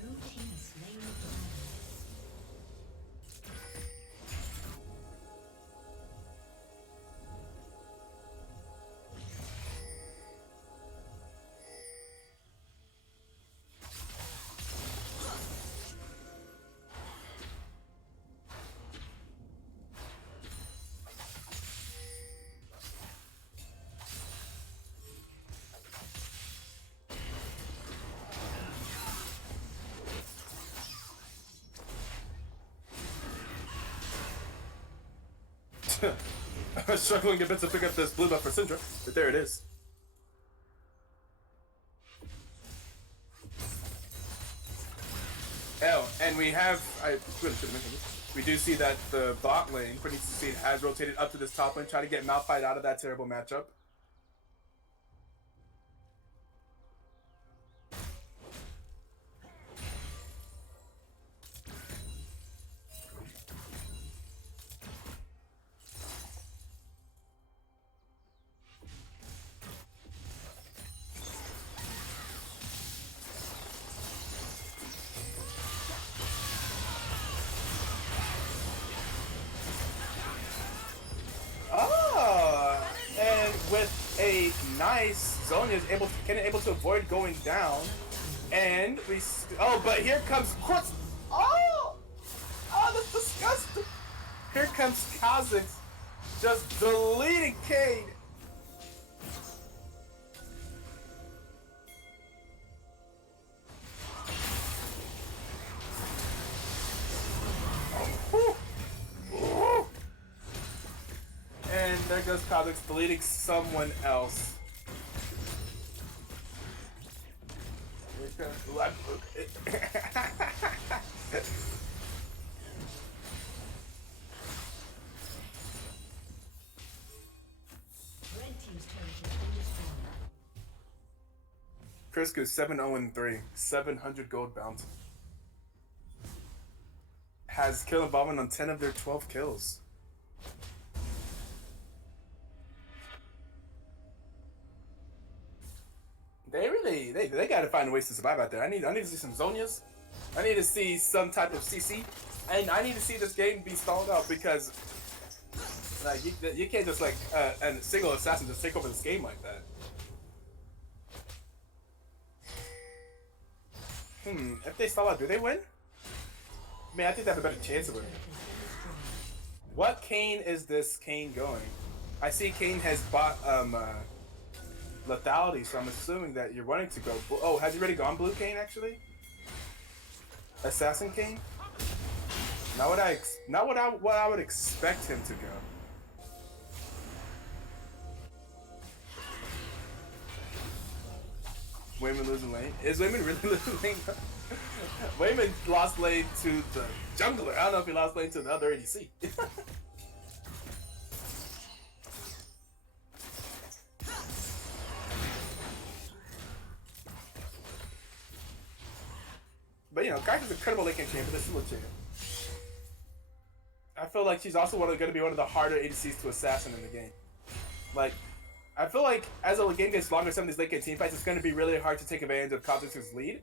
Blue team has slain the dragon. Struggling a bit to pick up this blue buff for Syndra, but there it is. Oh, and we have, I really should have mentioned this. We do see that the bot lane for Need2Succeed has rotated up to this top lane, trying to get Malphite out of that terrible matchup. With a nice Zonya is able to avoid going down, and but here comes Quartz. Oh, that's disgusting. Here comes Kha'Zix, just deleting Cade. And there goes Kha'Zix deleting someone else. Red team's turret has been destroyed. Chris goes 7-0-3, 700 gold bounty. Has kill involvement on 10 of their 12 kills. They gotta find ways to survive out there. I need to see some Zonias. I need to see some type of CC, and I need to see this game be stalled out because like you can't just like a single assassin just take over this game like that. If they stall out, do they win? Man, I think they have a better chance of winning. What Kayn is this Kayn going? I see Kayn has bought lethality, so I'm assuming that you're wanting to go. Oh, has he already gone blue Kayn actually? Assassin Kayn? Not what I would expect him to go. Wayman losing lane. Is Wayman really losing lane? Wayman lost lane to the jungler. I don't know if he lost lane to the other ADC. But you know, Kai's a credible late game champion, but still a champion. I feel like she's also going to be one of the harder ADCs to assassin in the game. Like, I feel like as the game gets longer, some of these late game team fights, it's going to be really hard to take advantage of Kha'Zix's lead.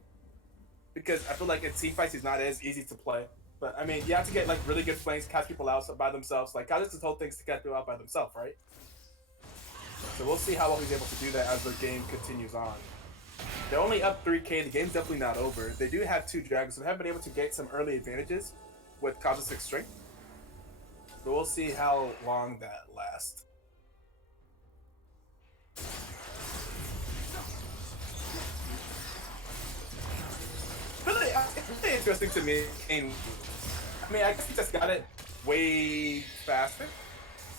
Because I feel like in team fights, he's not as easy to play. But I mean, you have to get like really good flanks, catch people out by themselves. Like, Kha'Zix's whole thing is to catch people out by themselves, right? So we'll see how well he's able to do that as the game continues on. They're only up 3k, the game's definitely not over. They do have 2 dragons, so they have been able to get some early advantages with Kha'Zix's strength. But we'll see how long that lasts. Really, interesting to me. And I mean, I guess he just got it way faster,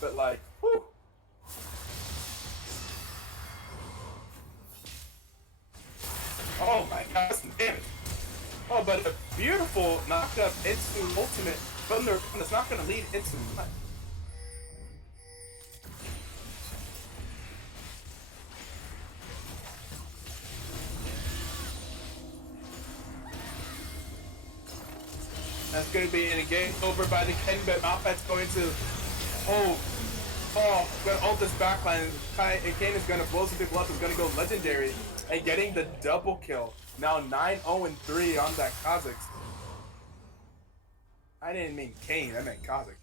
but like, whew. Oh my god, that's some damage. Oh, but a beautiful knockup into ultimate from the that's not going to lead into much. That's going to be in a game over by the Ken, but Malphite's going to going to ult this backline. And Kane is going to blow some people up. Is going to go legendary and getting the double kill. Now 9-0-3 on that Kha'Zix. I didn't mean Kane, I meant Kha'Zix.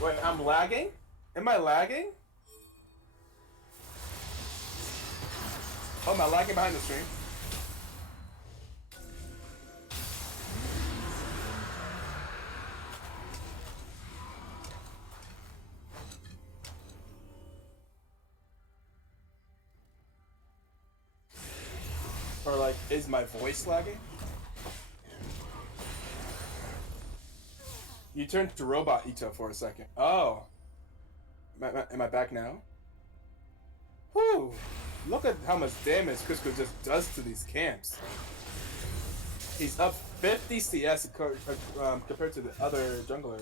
Wait, I'm lagging? Am I lagging? Oh, am I lagging behind the stream? Or like, is my voice lagging? You turned to Robot Ito for a second. Oh. Am I back now? Whew. Look at how much damage Cusco just does to these camps. He's up 50 CS compared to the other jungler.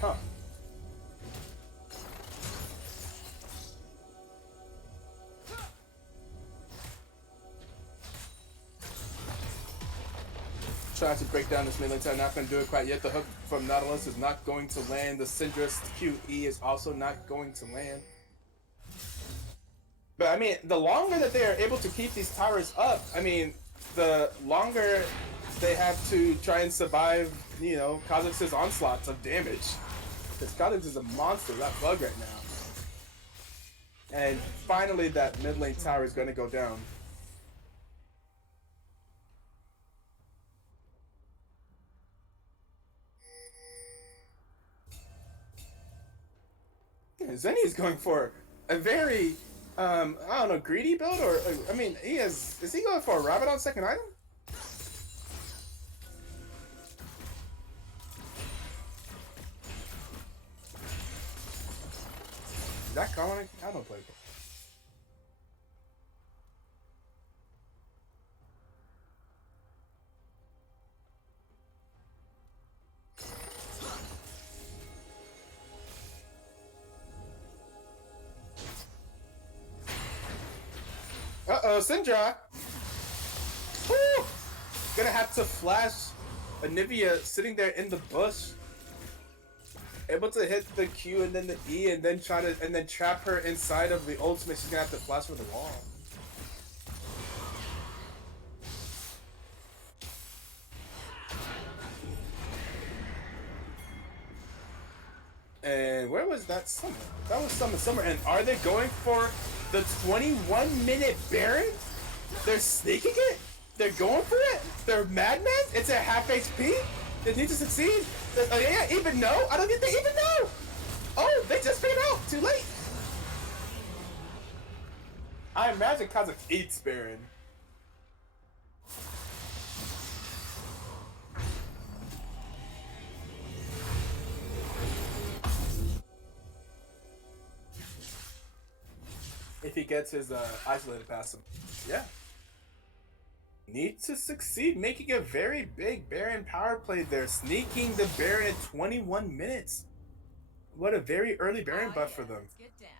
Huh. Trying to break down this mid lane time, not going to do it quite yet. The hook from Nautilus is not going to land. The Syndra's QE is also not going to land. But I mean, the longer that they are able to keep these towers up, I mean, the longer they have to try and survive, you know, Kha'Zix's onslaughts of damage. Because Kha'Zix is a monster, that bug right now. And finally that mid lane tower is going to go down. Zenny's going for a very, I don't know, greedy build, or, I mean, is he going for a rabbit on second item? Is that common? I don't play. Uh-oh, Syndra! Woo! Gonna have to flash Anivia sitting there in the bush. Able to hit the Q and then the E and then trap her inside of the ultimate. She's gonna have to flash for the wall. And where was that summer? That was summer. And are they going for the 21-minute Baron? They're sneaking it? They're going for it? They're madmen? It's at half HP? They need to succeed? Does AYAYA even know? I don't think they even know! Oh, they just figured out! Too late! I imagine Kha'Zix eats Baron. If he gets his isolated passive. Yeah. Need2Succeed, making a very big Baron power play there, sneaking the Baron at 21 minutes. What a very early Baron buff for them. Let's get down.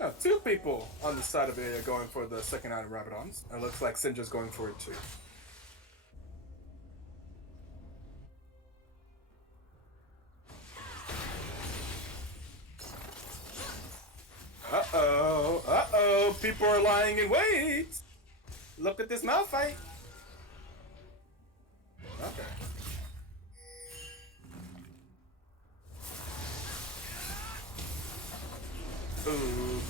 Oh, two people on the side of it are going for the second item Rabadons. It looks like Syndra's going for it too. Uh-oh, people are lying in wait. Look at this Malphite. Okay.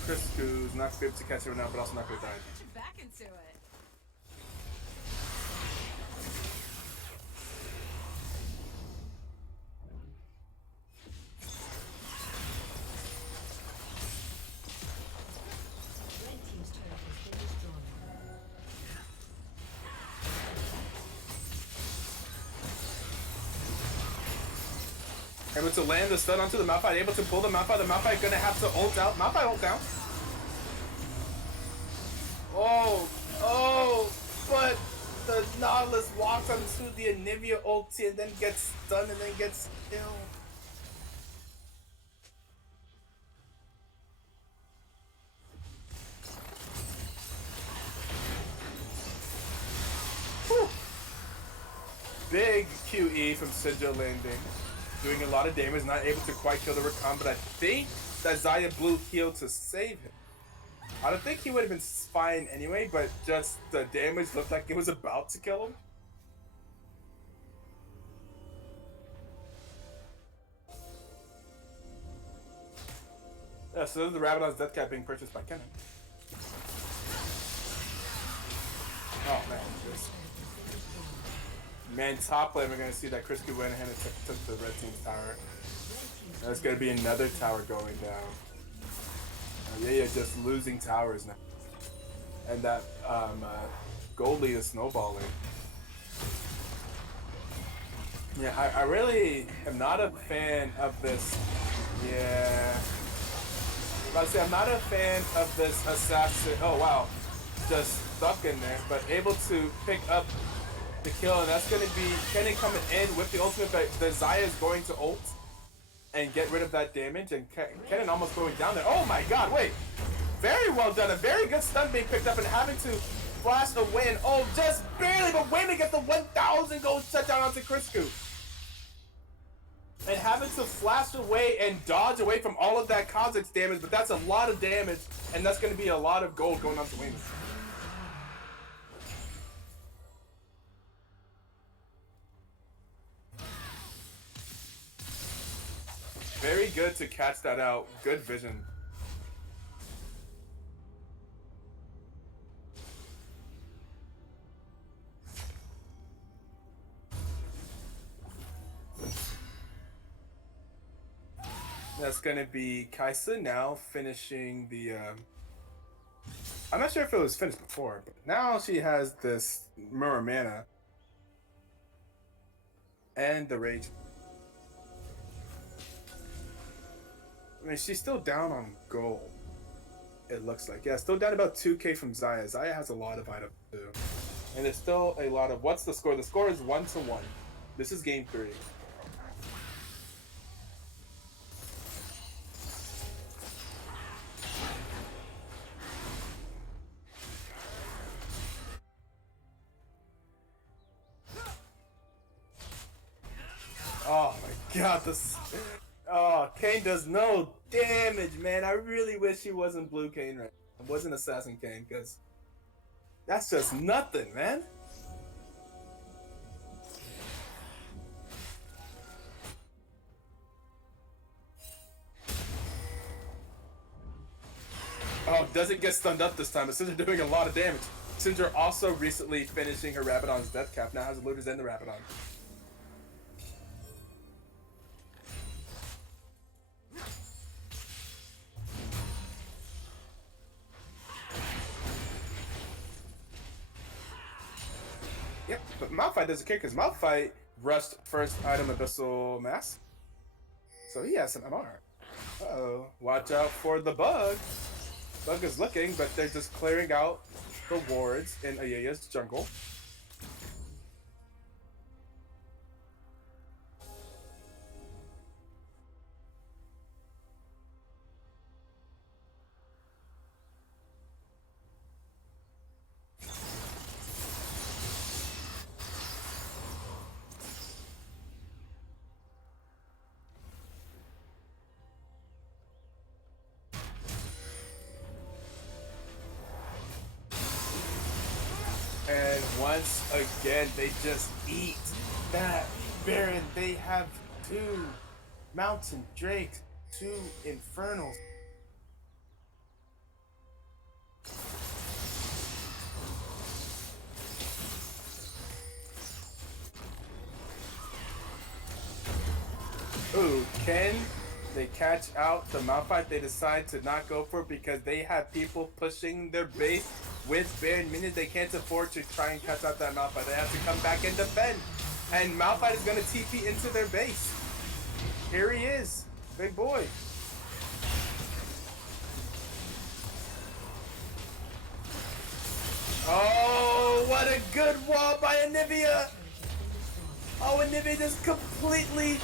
Criscu's not gonna be able to catch him now, but also not gonna die. Get your back into it. Red team's turret has been destroyed. Able to land the stun onto the Malphite, able to pull the Malphite. The Malphite gonna have to ult out. Malphite ult down. Oh, but the Nautilus walks onto the Anivia ulti and then gets stunned and then gets killed. Whew. Big QE from Sigil landing. Doing a lot of damage, not able to quite kill the Rakan, but I think that Xayah blew heal to save him. I don't think he would have been fine anyway, but just the damage looked like it was about to kill him. Yeah, so the Rabadon's death cap being purchased by Kennen. Oh man, just... Man, top lane, we're gonna see that Criscu went ahead and took the red team's tower. There's gonna be another tower going down. AYAYA just losing towers now. And that gold lead is snowballing. Yeah, I really am not a fan of this. Yeah. I'd say I'm not a fan of this assassin. Oh wow. Just stuck in there, but able to pick up the kill, and that's gonna be Kennen coming in with the ultimate, but the Xayah is going to ult and get rid of that damage, and Kennen almost going down there. Oh my god, wait. Very well done. A very good stun being picked up and having to flash away, and oh, just barely, but waiting to get the 1,000 gold shutdown onto Criscu. And having to flash away and dodge away from all of that Kha'Zix damage, but that's a lot of damage, and that's going to be a lot of gold going onto Wings. Very good to catch that out. Good vision. That's gonna be Kaisa now finishing the I'm not sure if it was finished before, but now she has this Mirror Mana and the Rage. I mean, she's still down on gold, it looks like. Yeah, still down about 2k from Xayah. Xayah has a lot of items too. And there's still a lot of... What's the score? The score is 1-1. This is game 3. Oh my god, this... Oh, Kayn does no damage, man. I really wish he wasn't Blue Kayn right now. It wasn't Assassin Kayn, because that's just nothing, man. Oh, doesn't get stunned up this time. Cinder doing a lot of damage. Cinder also recently finishing her Rabadon's death cap. Now has the Looters and the Rabadon. Yep, but Malphite doesn't care because Malphite rushed first item Abyssal Mask. So he has some MR. Uh-oh. Watch out for the bug. Bug is looking, but they're just clearing out the wards in AYAYA's jungle. And once again, they just eat that Baron. They have 2 Mountain Drakes, 2 Infernals. Ooh, can they catch out the Malphite? They decide to not go for it because they have people pushing their base with Baron minions. They can't afford to try and catch out that Malphite. They have to come back and defend. And Malphite is going to TP into their base. Here he is, big boy. Oh, what a good wall by Anivia! Oh, Anivia just completely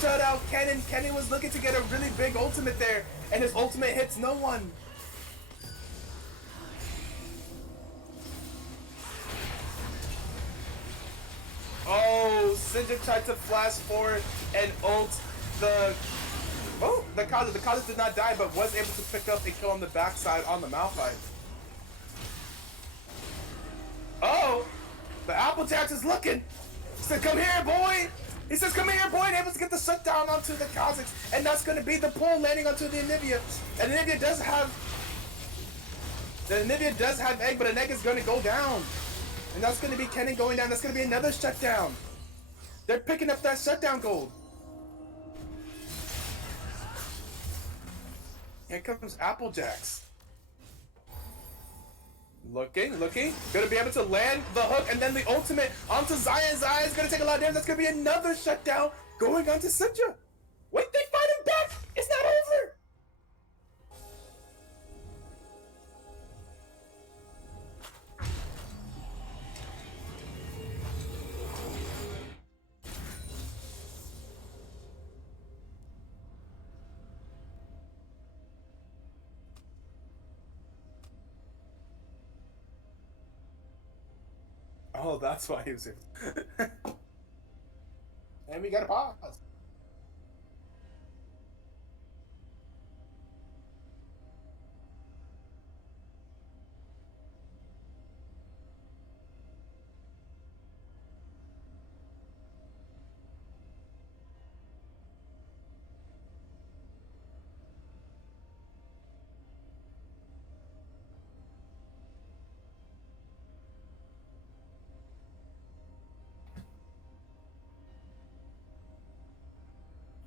shut out Kennen. Kennen was looking to get a really big ultimate there, and his ultimate hits no one. Oh, Syndra tried to flash forward and ult the... Oh, the Kaza. The Kaza did not die, but was able to pick up a kill on the backside on the Malphite. Oh, the Applejack is looking. He said, come here, boy. He says, come here, boy, and able to get the shutdown onto the Kazakhs. And that's going to be the pull landing onto the Anivia. And Anivia does have... The Anivia does have egg, but an egg is going to go down. And that's going to be Kennen going down. That's going to be another shutdown. They're picking up that shutdown gold. Here comes Applejacks. Looking. Gonna be able to land the hook and then the ultimate onto Xayah. Xayah is gonna take a lot of damage. That's gonna be another shutdown going onto Syndra. Wait, they fight him back. It's not over. Oh, that's why he was able. And we got a pause.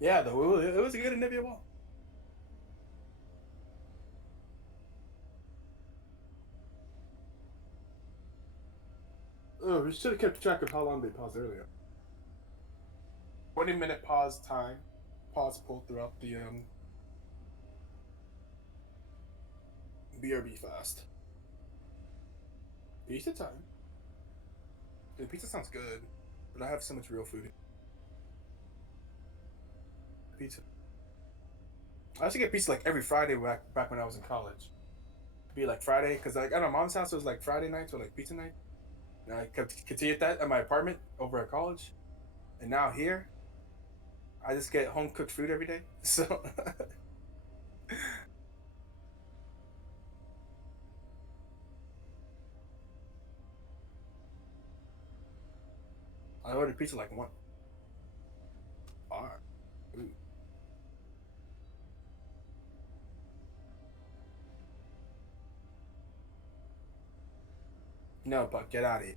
Yeah, it was a good Anivia wall. Oh, we should have kept track of how long they paused earlier. 20-minute pause time. Pause pull throughout the BRB fast. Pizza time. Dude, pizza sounds good, but I have so much real food. Pizza. I used to get pizza like every Friday back when I was in college. Be like Friday, because like at my mom's house it was like Friday nights or like pizza night. And I continued that at my apartment over at college. And now here, I just get home cooked food every day. So I ordered pizza like one. Alright. Ooh. No, but get out of here.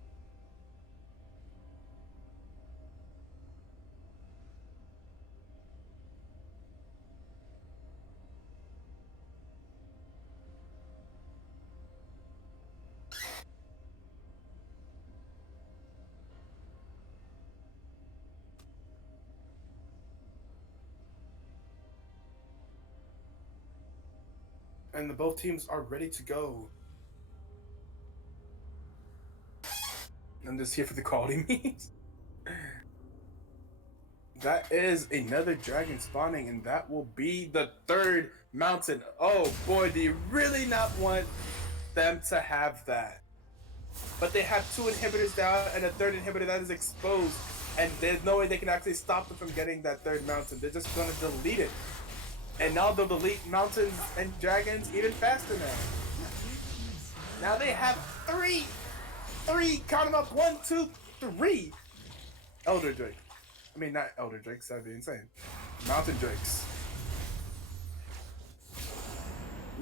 And the both teams are ready to go. I'm just here for the quality memes. That is another dragon spawning, and that will be the third mountain. Oh boy, do you really not want them to have that? But they have two inhibitors down and a third inhibitor that is exposed, and there's no way they can actually stop them from getting that third mountain. They're just gonna delete it. And now they'll delete mountains and dragons even faster now. Now they have three, count them up, 1, 2, 3 Elder Drake. I mean, not Elder Drakes, that'd be insane. Mountain Drakes.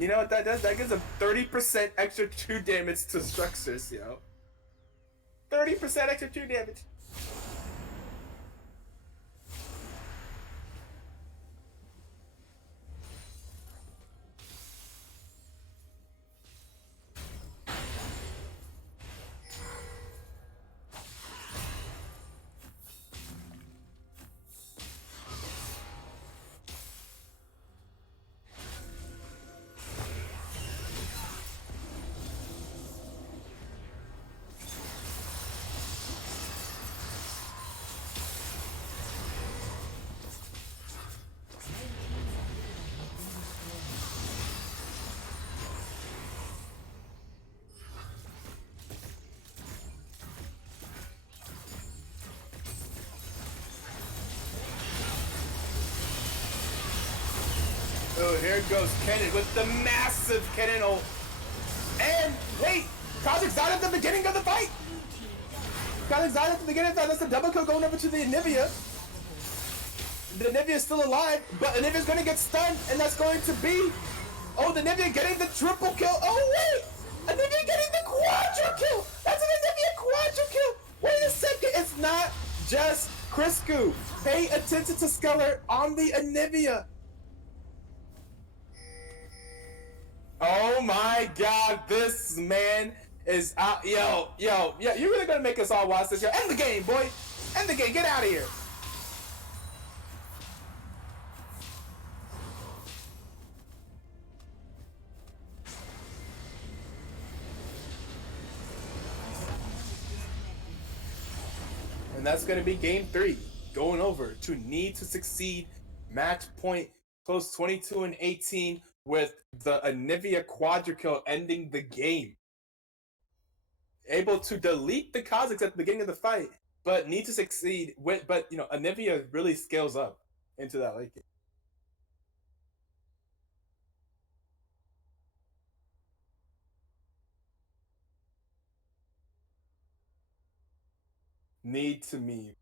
You know what that does? That gives them 30% extra true damage to structures, yo. 30% extra true damage. Oh, here goes Kennen with the massive Kennen ult. And wait, Kha'Zix died at the beginning of the fight. Kha'Zix died at the beginning of the fight. That's a double kill going over to the Anivia. The Anivia is still alive, but Anivia's going to get stunned, and that's going to be... Oh, the Anivia getting the triple kill. Oh, wait! Anivia getting the quadra kill! That's an Anivia quadra kill! Wait a second, it's not just Crisco. Pay attention to Skeller on the Anivia. Oh my god, this man is out. Yo, you're really gonna make us all watch this. Yo, end the game, boy. End the game, get out of here. And that's gonna be game 3, going over to Need2Succeed match point close 22-18 with the Anivia quadra kill ending the game. Able to delete the Kha'Zix at the beginning of the fight, but Need2Succeed. But you know, Anivia really scales up into that late game. Need to me.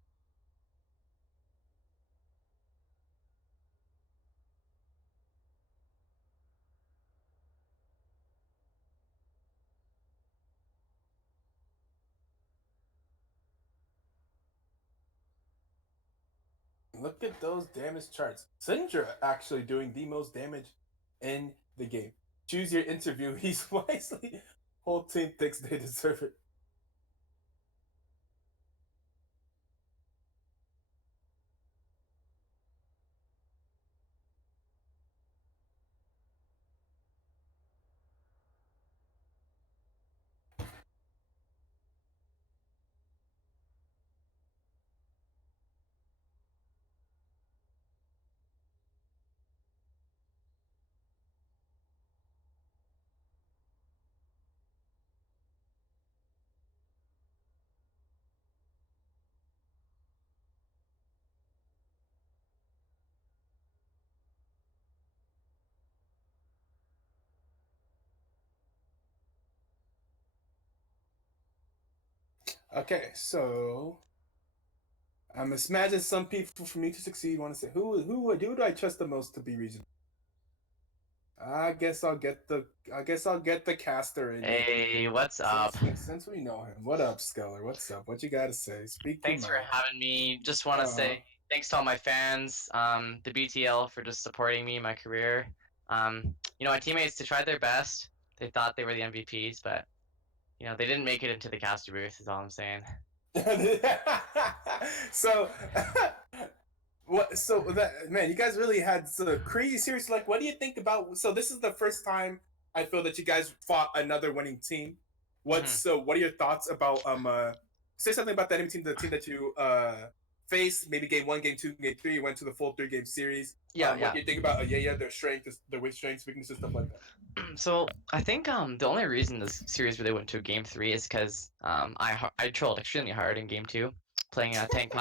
Look at those damage charts. Syndra actually doing the most damage in the game. Choose your interview. He's wisely. Whole team thinks they deserve it. Okay, so I'm imagine some people for Need2Succeed want to say who do I trust the most to be regional? I guess I'll get the caster in. Hey, what's up? Since we know him. What up, Skeller? What's up? What you gotta say? Speak Thanks for your mind. having me. Just want to say thanks to all my fans, the BTL for just supporting me in my career. You know, my teammates, they tried their best. They thought they were the MVPs, but you know, they didn't make it into the caster booth. Is all I'm saying. So what? So that man, you guys really had some crazy series. Like, what do you think about? So this is the first time I feel that you guys fought another winning team. What are your thoughts about say something about that enemy team, the team that you faced, maybe game 1, game 2, game 3, you went to the full 3-game series. Yeah. What do you think about AYAYA, their strength, their weak strengths, weaknesses, stuff like that? So I think the only reason this series really went to game 3 is because I trolled extremely hard in game 2, playing tank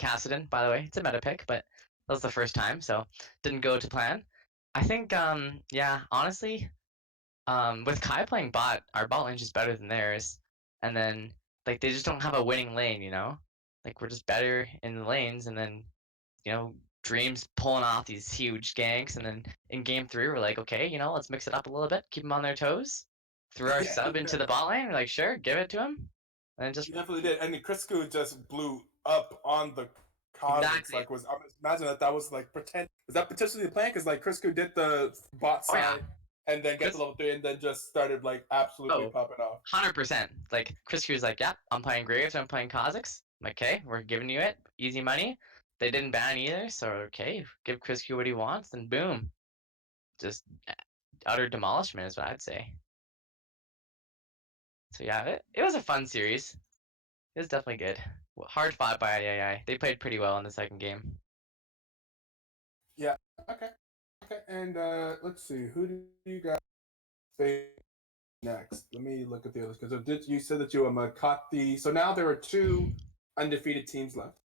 Cassidon. By the way, it's a meta pick, but that was the first time, so didn't go to plan. I think yeah, honestly, with Kai playing bot, our bot lane's just better than theirs, and then like they just don't have a winning lane, you know. Like we're just better in the lanes, and then you know Dream's pulling off these huge ganks, and then in game 3, we're like, okay, let's mix it up a little bit, keep them on their toes. Threw our Yeah, sub into the bot lane. We're like, sure, give it to him, and just he definitely did. And Crisco just blew up on the Kha'Zix. exactly. Like, imagine that was like pretend. Was that potentially the plan? Because like Crisco did the bot Oh yeah, side and then get to level 3 and then just started like absolutely oh, popping off. 100%. Like Chris Q was like, yeah, I'm playing Graves, I'm playing Kha'Zix. I'm like, okay, we're giving you it, easy money. They didn't ban either, so okay, give Chris Q what he wants, and boom, just utter demolishment is what I'd say. So yeah, it was a fun series. It was definitely good. Hard fought by AYAYA. They played pretty well in the second game. Yeah. Okay. Okay. And let's see. Who do you guys think next? Let me look at the others because you said that you caught the. So now there are 2 undefeated teams left.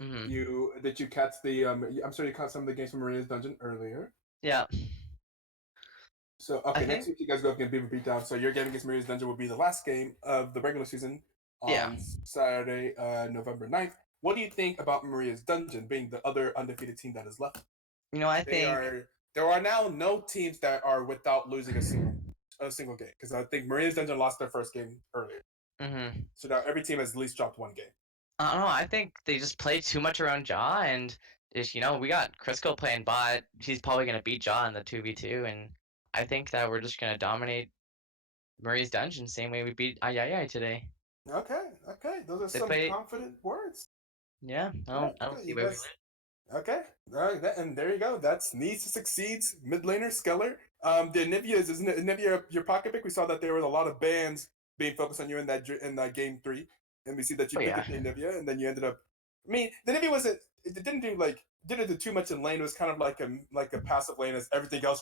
Mm-hmm. You catch the I'm sorry you caught some of the games from Maria's Dungeon earlier. Yeah. So okay, next week you guys go up against Beaver Beatdown. So your game against Maria's Dungeon will be the last game of the regular season on Yeah. Saturday, November 9th. What do you think about Maria's Dungeon being the other undefeated team that is left? I think There are now no teams that are without losing a single game because I think Maria's Dungeon lost their first game earlier. Mm-hmm. So now every team has at least dropped 1 game. I don't know. I think they just play too much around Jaw, and we got Crisco playing bot. He's probably gonna beat Jaw in the 2v2, and I think that we're just gonna dominate Murray's Dungeon same way we beat AYAYA today. Okay, those are some confident words. Yeah, I don't see where we lose. Okay, all right, and there you go. That's Need2Succeed's mid laner Skeller. The Anivia isn't Anivia your pocket pick? We saw that there was a lot of bans being focused on you in that game 3, and we see that you picked the Anivia, and then you ended up. I mean, the Anivia didn't do too much in lane. It was kind of like a passive lane as everything else went.